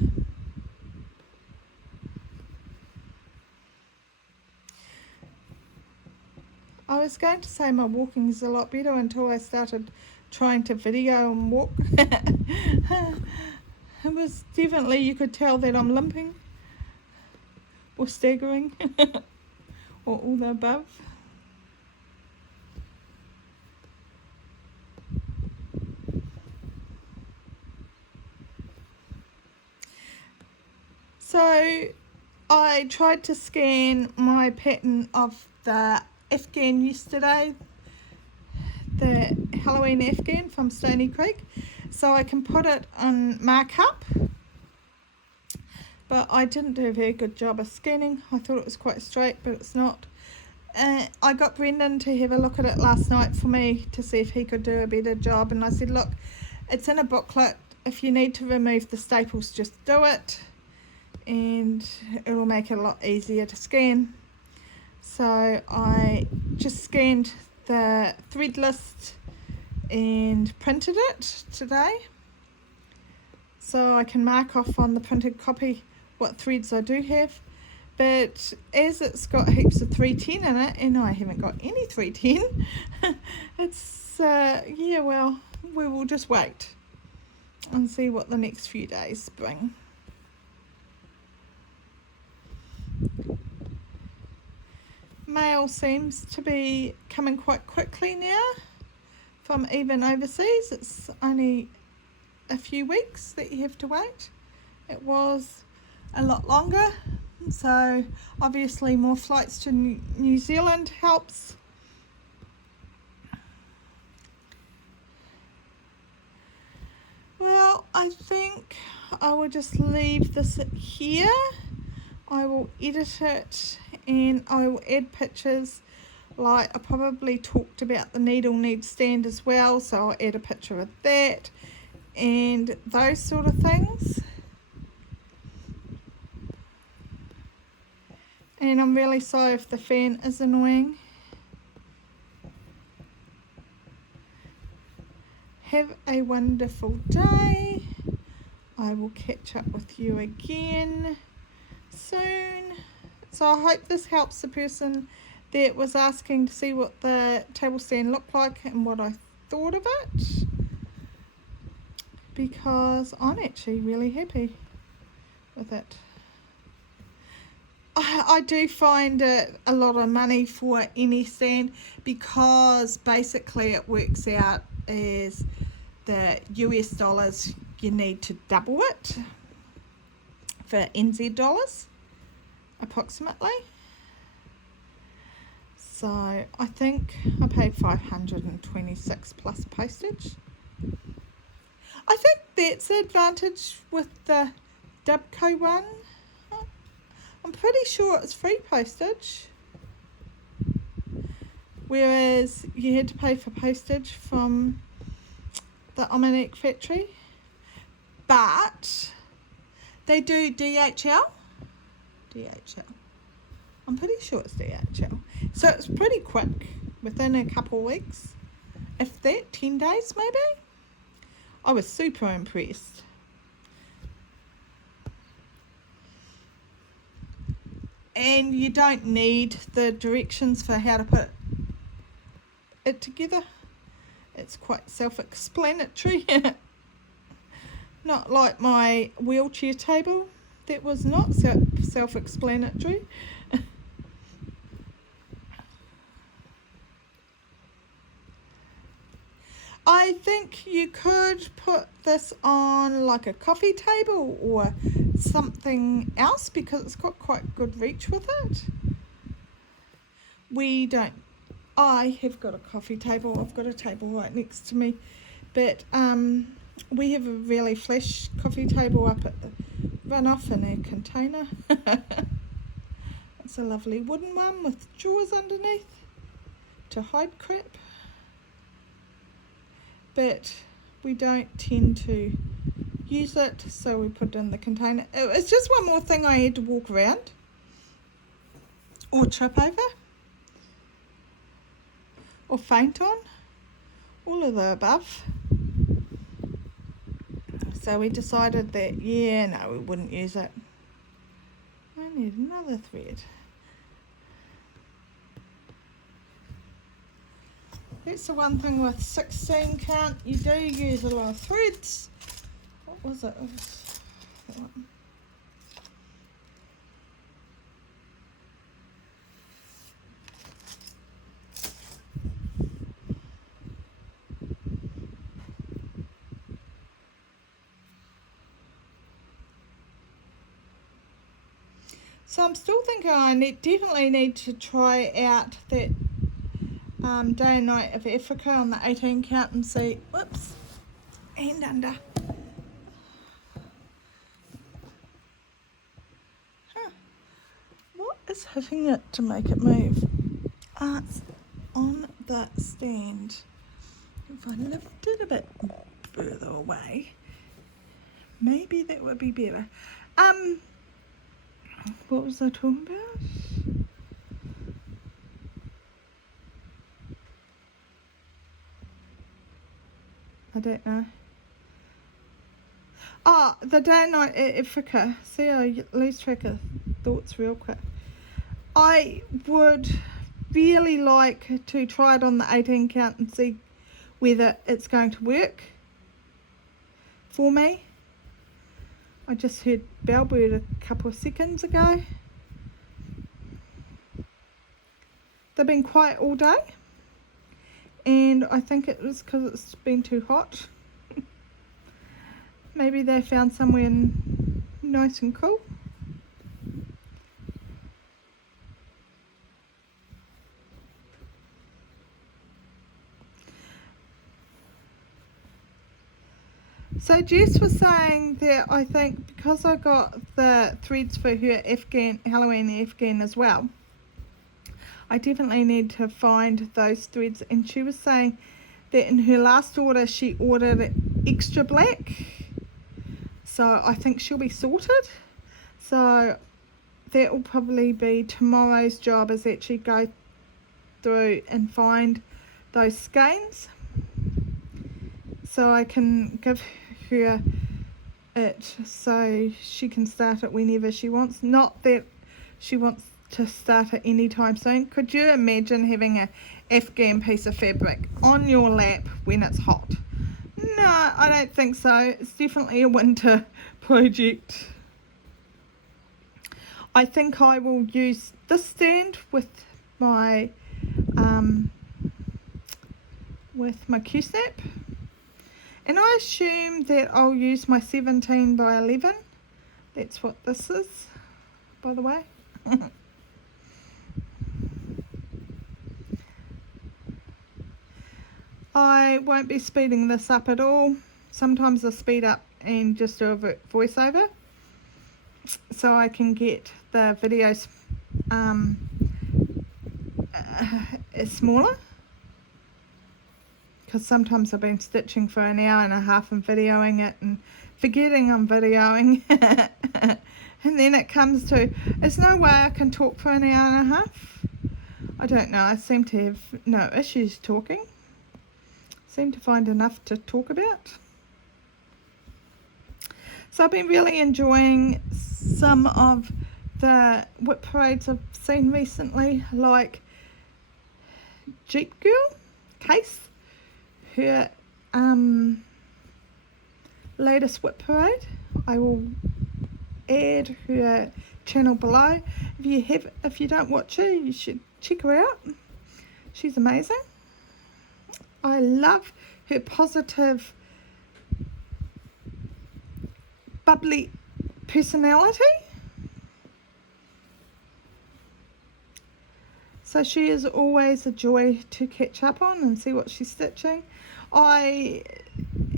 I was going to say my walking is a lot better until I started trying to video and walk. It was definitely, you could tell that I'm limping or staggering or all the above. So I tried to scan my pattern of the Afghan yesterday, the Halloween Afghan from Stony Creek, so I can put it on markup. But I didn't do a very good job of scanning. I thought it was quite straight, but it's not. I got Brendan to have a look at it last night for me to see if he could do a better job, and I said, look, it's in a booklet. If you need to remove the staples, just do it, and it'll make it a lot easier to scan. So I just scanned the thread list and printed it today, so I can mark off on the printed copy what threads I do have. But as it's got heaps of 310 in it, and I haven't got any 310, it's yeah, well, we will just wait and see what the next few days bring. Mail seems to be coming quite quickly now from even overseas. It's only a few weeks that you have to wait. It was a lot longer, so obviously more flights to New Zealand helps. Well, I think I will just leave this here. I will edit it and I will add pictures. Like I probably talked about the needle need stand as well, so I'll add a picture of that and those sort of things. And I'm really sorry if the fan is annoying. Have a wonderful day. I will catch up with you again soon. So I hope this helps the person that was asking to see what the table stand looked like and what I thought of it, because I'm actually really happy with it. I do find it a lot of money for any stand, because basically it works out as the US dollars, you need to double it for NZ dollars approximately. So I think I paid $526 plus postage. I think that's the advantage with the Dubco one. I'm pretty sure it's free postage, whereas you had to pay for postage from the Almanac factory. But they do DHL. I'm pretty sure it's DHL. So it's pretty quick, within a couple of weeks. If that, 10 days maybe. I was super impressed. And you don't need the directions for how to put it together. It's quite self-explanatory. Not like my wheelchair table. That was not self-explanatory. I think you could put this on like a coffee table or something else because it's got quite good reach with it. We don't. I have got a coffee table. I've got a table right next to me, but we have a really flash coffee table up at the runoff in a container. It's a lovely wooden one with drawers underneath to hide crap. But we don't tend to use it, so we put it in the container. It's just one more thing I had to walk around or trip over or faint on, all of the above. So we decided that, yeah, no, we wouldn't use it. I need another thread. That's the one thing with 16 count, you do use a lot of threads. What was it? It was that one. So I'm still thinking I definitely need to try out that Day and Night of Africa on the 18 count and see, whoops, and under. What is hitting it to make it move? It's on the stand. If I lift it a bit further away, maybe that would be better. What was I talking about? I don't know. Oh, the Day and Night at Africa. See, I lose track of thoughts real quick. I would really like to try it on the 18 count and see whether it's going to work for me. I just heard Bellbird a couple of seconds ago. They've been quiet all day, and I think it was because it's been too hot. Maybe they found somewhere nice and cool. So Jess was saying that I think because I got the threads for her Halloween Afghan as well, I definitely need to find those threads. And she was saying that in her last order she ordered extra black, so I think she'll be sorted. So that will probably be tomorrow's job, is actually go through and find those skeins so I can give her it so she can start it whenever she wants. Not that she wants to start it anytime soon. Could you imagine having a Afghan piece of fabric on your lap when it's hot? No, I don't think so. It's definitely a winter project. I think I will use this stand with my Q-snap, and I assume that I'll use my 17 by 11. That's what this is, by the way. I won't be speeding this up at all. Sometimes I speed up and just do a voiceover so I can get the videos smaller, because sometimes I've been stitching for an hour and a half and videoing it and forgetting I'm videoing and then it comes to, there's no way I can talk for an hour and a half. I don't know, I seem to have no issues talking. Seem to find enough to talk about. So I've been really enjoying some of the whip parades I've seen recently, like Jeep Girl, Case, her latest whip parade. I will add her channel below. If you don't watch her, you should check her out. She's amazing. I love her positive, bubbly personality. So she is always a joy to catch up on and see what she's stitching. I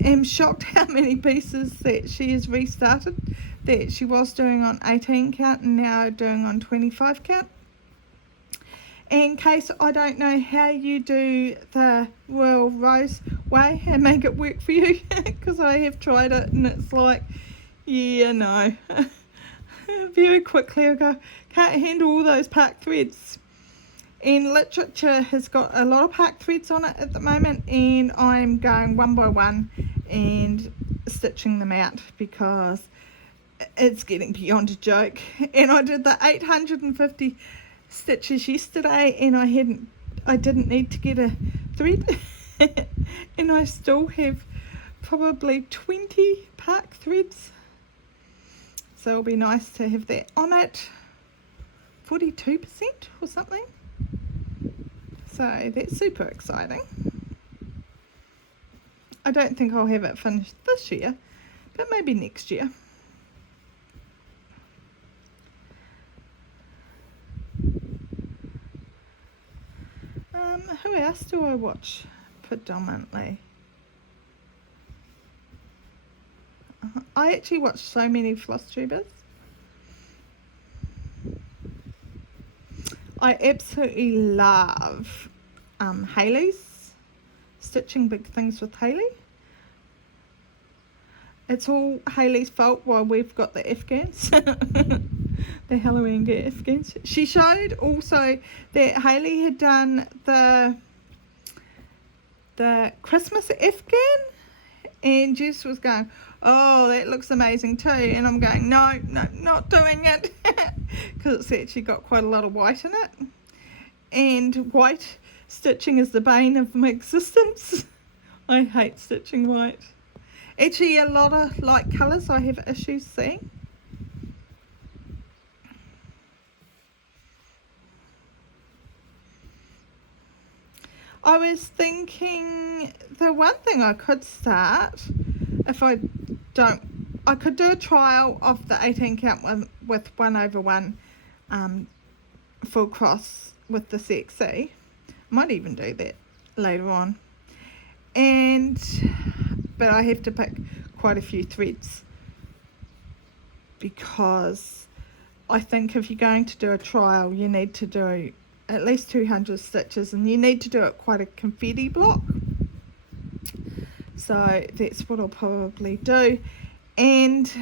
am shocked how many pieces that she has restarted, that she was doing on 18 count and now doing on 25 count. In case I don't know how you do the Royal Rose way and make it work for you, because I have tried it and it's like, yeah, no. Very quickly I go, can't handle all those park threads. And literature has got a lot of park threads on it at the moment, and I'm going one by one and stitching them out because it's getting beyond a joke. And I did the 850 stitches yesterday and I didn't need to get a thread and I still have probably 20 park threads, so it'll be nice to have that. I'm at 42% or something, so that's super exciting. I don't think I'll have it finished this year, but maybe next year. Who else do I watch predominantly? I actually watch so many Flosstubers. I absolutely love Hayley's, stitching big things with Hayley. It's all Hayley's fault while we've got the Afghans. The Halloween Afghans. She showed also that Hayley had done the Christmas Afghan, and Jess was going, oh, that looks amazing too, and I'm going, no, not doing it, because it's actually got quite a lot of white in it, and white stitching is the bane of my existence. I hate stitching white. Actually, a lot of light colours I have issues seeing. I was thinking the one thing I could start, if I could do a trial of the 18 count one with 1/1 full cross with the CXC. Might even do that later on. But I have to pick quite a few threads, because I think if you're going to do a trial, you need to do at least 200 stitches, and you need to do it quite a confetti block. So that's what I'll probably do. And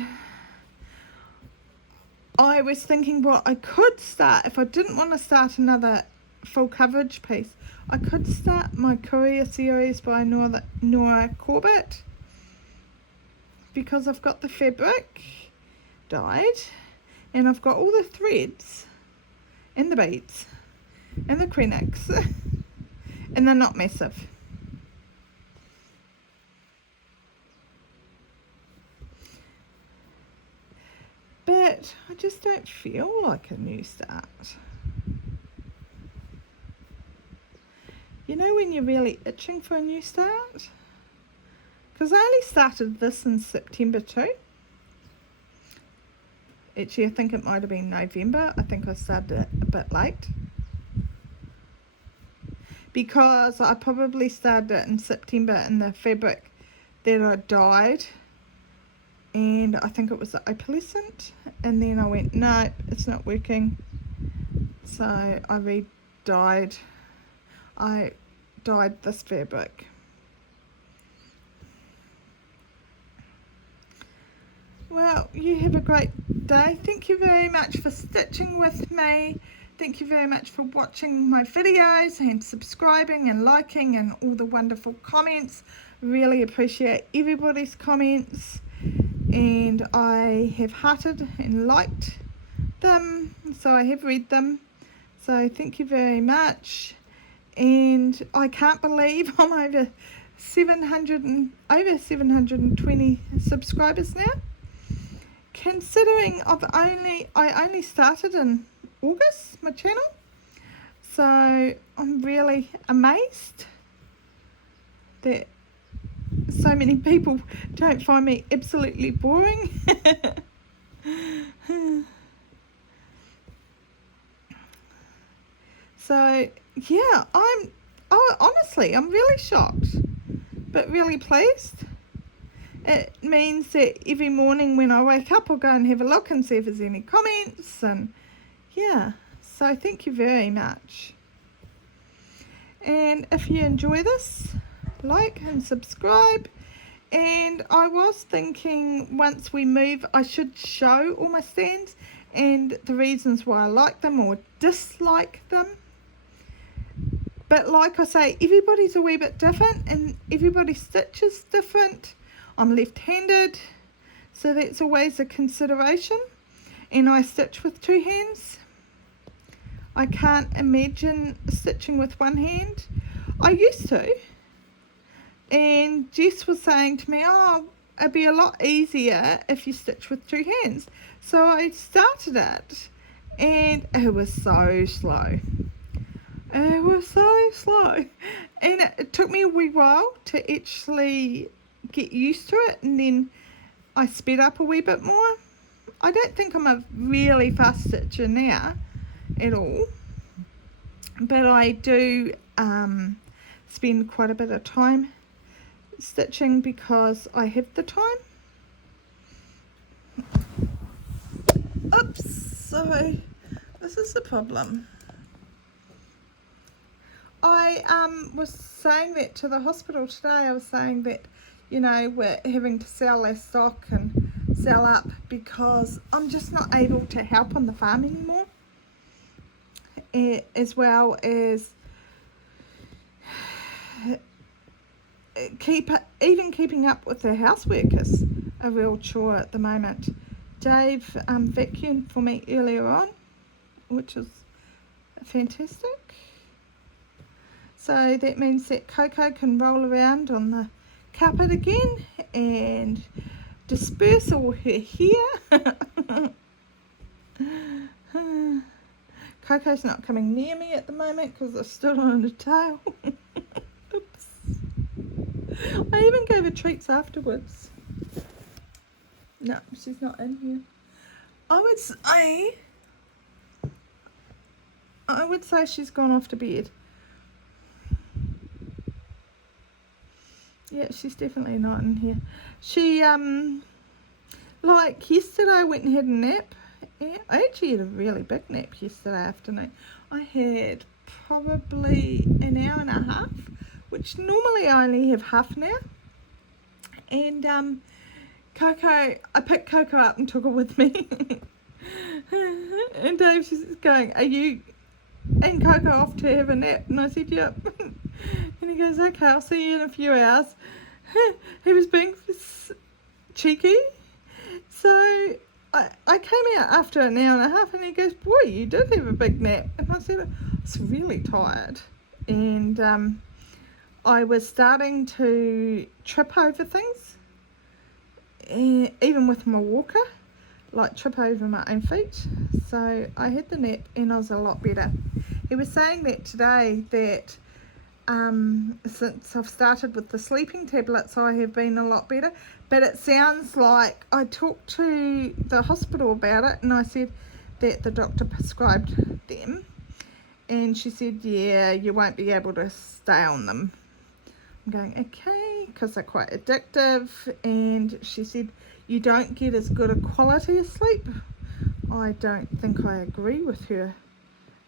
I was thinking what I could start, if I didn't want to start another full coverage piece, I could start my Courier series by Nora Corbett, because I've got the fabric dyed and I've got all the threads and the beads and the Krenix and they're not massive. But I just don't feel like a new start. You know when you're really itching for a new start? Because I only started this in September too. Actually, I think it might have been November. I think I started it a bit late. because I probably started it in September and the fabric that I dyed, and I think it was the opalescent, and then I went, no, it's not working, so I dyed this fabric. Well, you have a great day. Thank you very much for stitching with me. Thank you very much for watching my videos and subscribing and liking and all the wonderful comments. Really appreciate everybody's comments, and I have hearted and liked them, so I have read them. So thank you very much. And I can't believe I'm over 720 subscribers now. Considering I only started in August, my channel, so I'm really amazed that so many people don't find me absolutely boring. So yeah, honestly, I'm really shocked, but really pleased. It means that every morning when I wake up, I'll go and have a look and see if there's any comments, and yeah, so thank you very much. And if you enjoy this, like and subscribe. And I was thinking once we move, I should show all my stands and the reasons why I like them or dislike them. But like I say, everybody's a wee bit different and everybody's stitch is different. I'm left-handed, so that's always a consideration, and I stitch with two hands. I can't imagine stitching with one hand. I used to, and Jess was saying to me, oh, it'd be a lot easier if you stitch with two hands. So I started it, and it was so slow. It was so slow, and it took me a wee while to actually get used to it, and then I sped up a wee bit more. I don't think I'm a really fast stitcher now at all, but I do spend quite a bit of time stitching because I have the time. Oops, so this is the problem. I was saying that to the hospital today. I was saying that, you know, we're having to sell our stock and sell up because I'm just not able to help on the farm anymore, as well as keeping up with the housework is a real chore at the moment. Dave vacuumed for me earlier on, which is fantastic. So that means that Coco can roll around on the carpet again and disperse all her hair. Coco's not coming near me at the moment because I stood on the tail. Oops. I even gave her treats afterwards. No, she's not in here. I would say she's gone off to bed. Yeah, she's definitely not in here. She, like yesterday I went and had a nap. Yeah, I actually had a really big nap yesterday afternoon. I had probably an hour and a half, which normally I only have half an hour. And Coco, I picked Coco up and took her with me. And Dave's just going, are you and Coco off to have a nap? And I said, yep. And he goes, okay, I'll see you in a few hours. He was being cheeky. So I came out after an hour and a half and he goes, boy, you did have a big nap. And I said, I was really tired. And I was starting to trip over things, even with my walker, like trip over my own feet. So I had the nap and I was a lot better. He was saying that today that since I've started with the sleeping tablets, I have been a lot better. But it sounds like I talked to the hospital about it and I said that the doctor prescribed them. And she said, yeah, you won't be able to stay on them. I'm going, okay, because they're quite addictive. And she said, you don't get as good a quality of sleep. I don't think I agree with her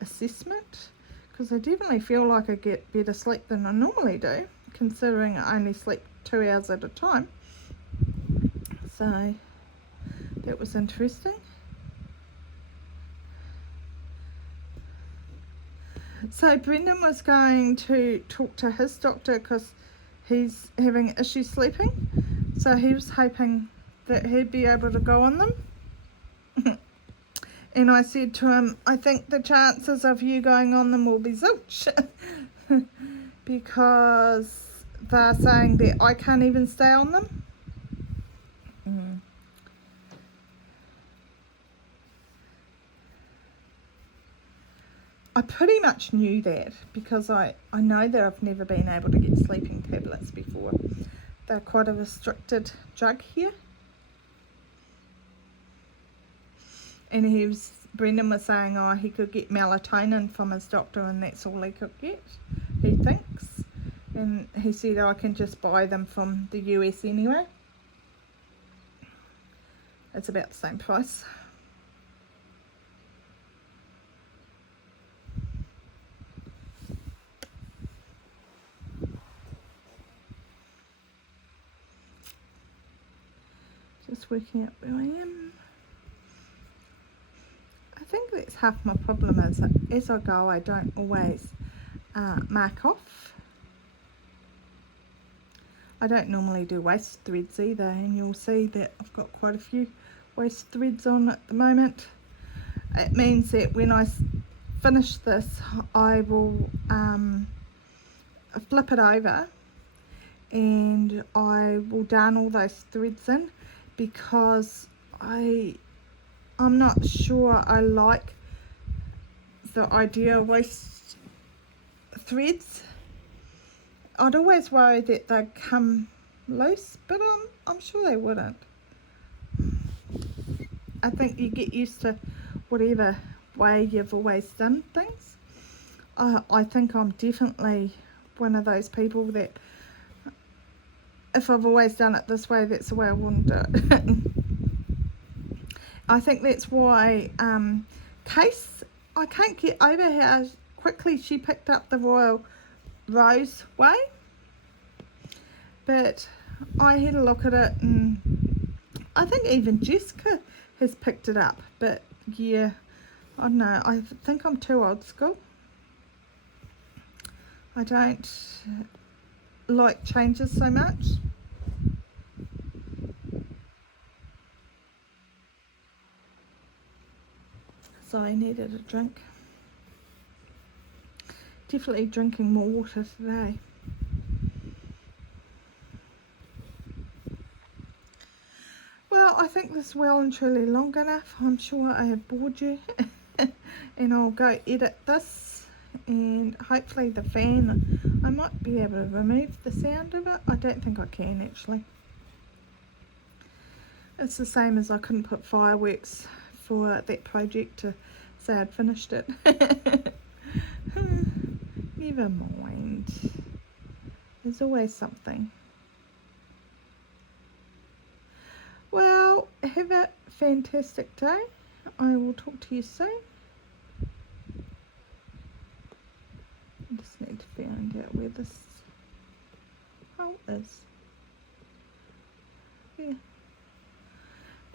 assessment, because I definitely feel like I get better sleep than I normally do, considering I only sleep 2 hours at a time. So that was interesting. So Brendan was going to talk to his doctor because he's having issues sleeping. So he was hoping that he'd be able to go on them. And I said to him, I think the chances of you going on them will be zilch. Because they're saying that I can't even stay on them. I pretty much knew that, because I know that I've never been able to get sleeping tablets before. They're quite a restricted drug here. And Brendan was saying, oh, he could get melatonin from his doctor and that's all he could get, he thinks. And he said, I can just buy them from the US anyway. It's about the same price. Just working out where I am. I think that's half my problem, is that as I go I don't always mark off. I don't normally do waist threads either, and you'll see that I've got quite a few waist threads on at the moment. It means that when I finish this I will flip it over and I will darn all those threads in, because I'm not sure I like the idea of waist threads. I'd always worry that they'd come loose, but I'm sure they wouldn't. I think you get used to whatever way you've always done things. I think I'm definitely one of those people that if I've always done it this way, that's the way I want to do it. I think that's why Case, I can't get over how quickly she picked up the Royal Rose way. But I had a look at it, and I think even Jessica has picked it up. But yeah, I don't know, I think I'm too old school. I don't like changes so much. So I needed a drink. Definitely drinking more water today. Well, I think this is well and truly long enough. I'm sure I have bored you. And I'll go edit this, and hopefully the fan, I might be able to remove the sound of it. I don't think I can actually. It's the same as I couldn't put fireworks for that project to say I'd finished it. Never mind. There's always something. Well, have a fantastic day. I will talk to you soon. I just need to find out where this hole is. Yeah.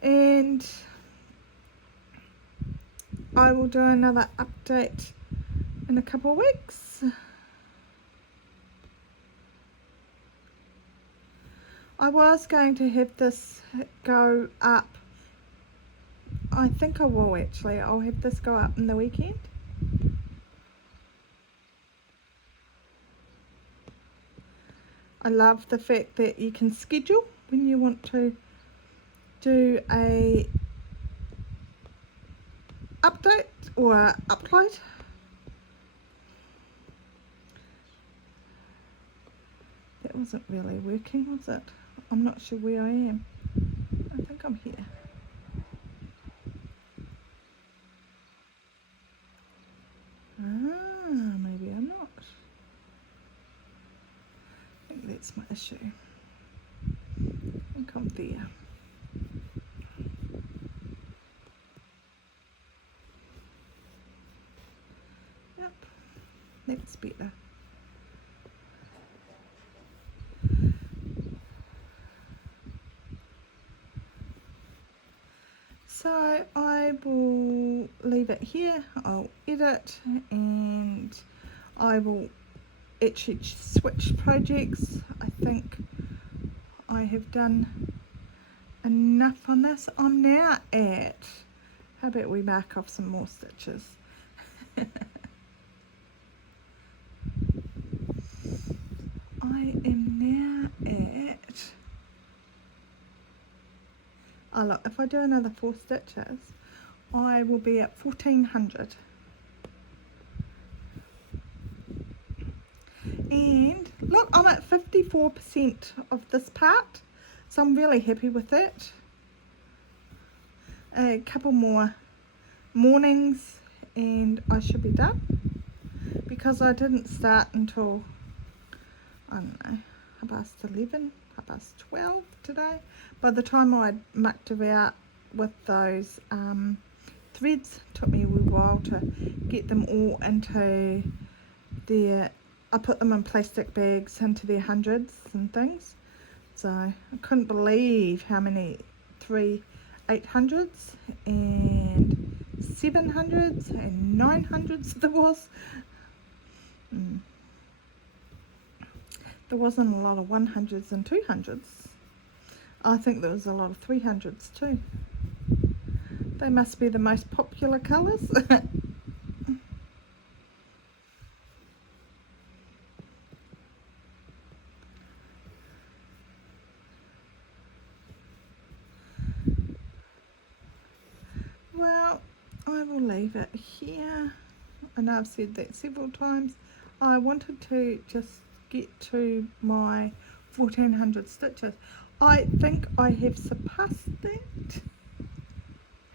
And I will do another update in a couple of weeks. I was going to have this go up. I think I will actually. I'll have this go up in the weekend. I love the fact that you can schedule when you want to do a update or upload. That wasn't really working, was it? I'm not sure where I am. I think I'm here. Ah. tissue and come there. Yep, that's better. So I will leave it here. I'll edit and I will actually switch projects. I think I have done enough on this. I'm now at, how about we mark off some more stitches? I am now at, oh look, if I do another 4 stitches, I will be at 1400. And look, I'm at 54% of this part, so I'm really happy with that. A couple more mornings and I should be done, because I didn't start until, I don't know, 11:30, 12:30 today. By the time I mucked about with those threads, it took me a wee while to get them all into their, I put them in plastic bags into their hundreds and things. So I couldn't believe how many 3 800s and 700s and 900s there was. There wasn't a lot of 100s and 200s. I think there was a lot of 300s too. They must be the most popular colours. Well, I will leave it here. I know I've said that several times. I wanted to just get to my 1400 stitches. I think I have surpassed that.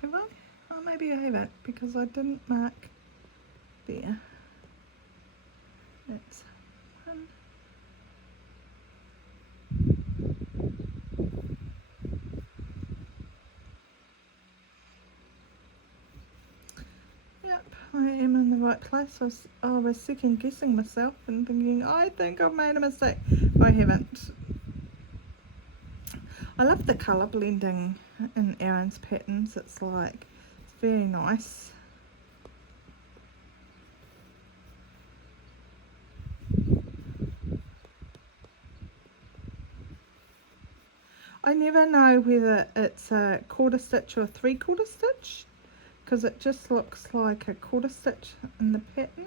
Have I? Oh, maybe I haven't, because I didn't mark there. That's one. Yep, I am in the right place. I was second guessing myself and thinking, I think I've made a mistake. I haven't. I love the colour blending in Erin's patterns. It's like, it's very nice. I never know whether it's a 1/4 stitch or a 3/4 stitch, because it just looks like a 1/4 stitch in the pattern.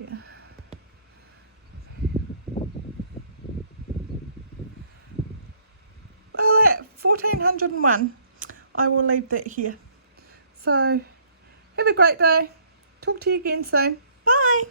Yeah. Well, at 1401, I will leave that here. So, have a great day. Talk to you again soon. Bye.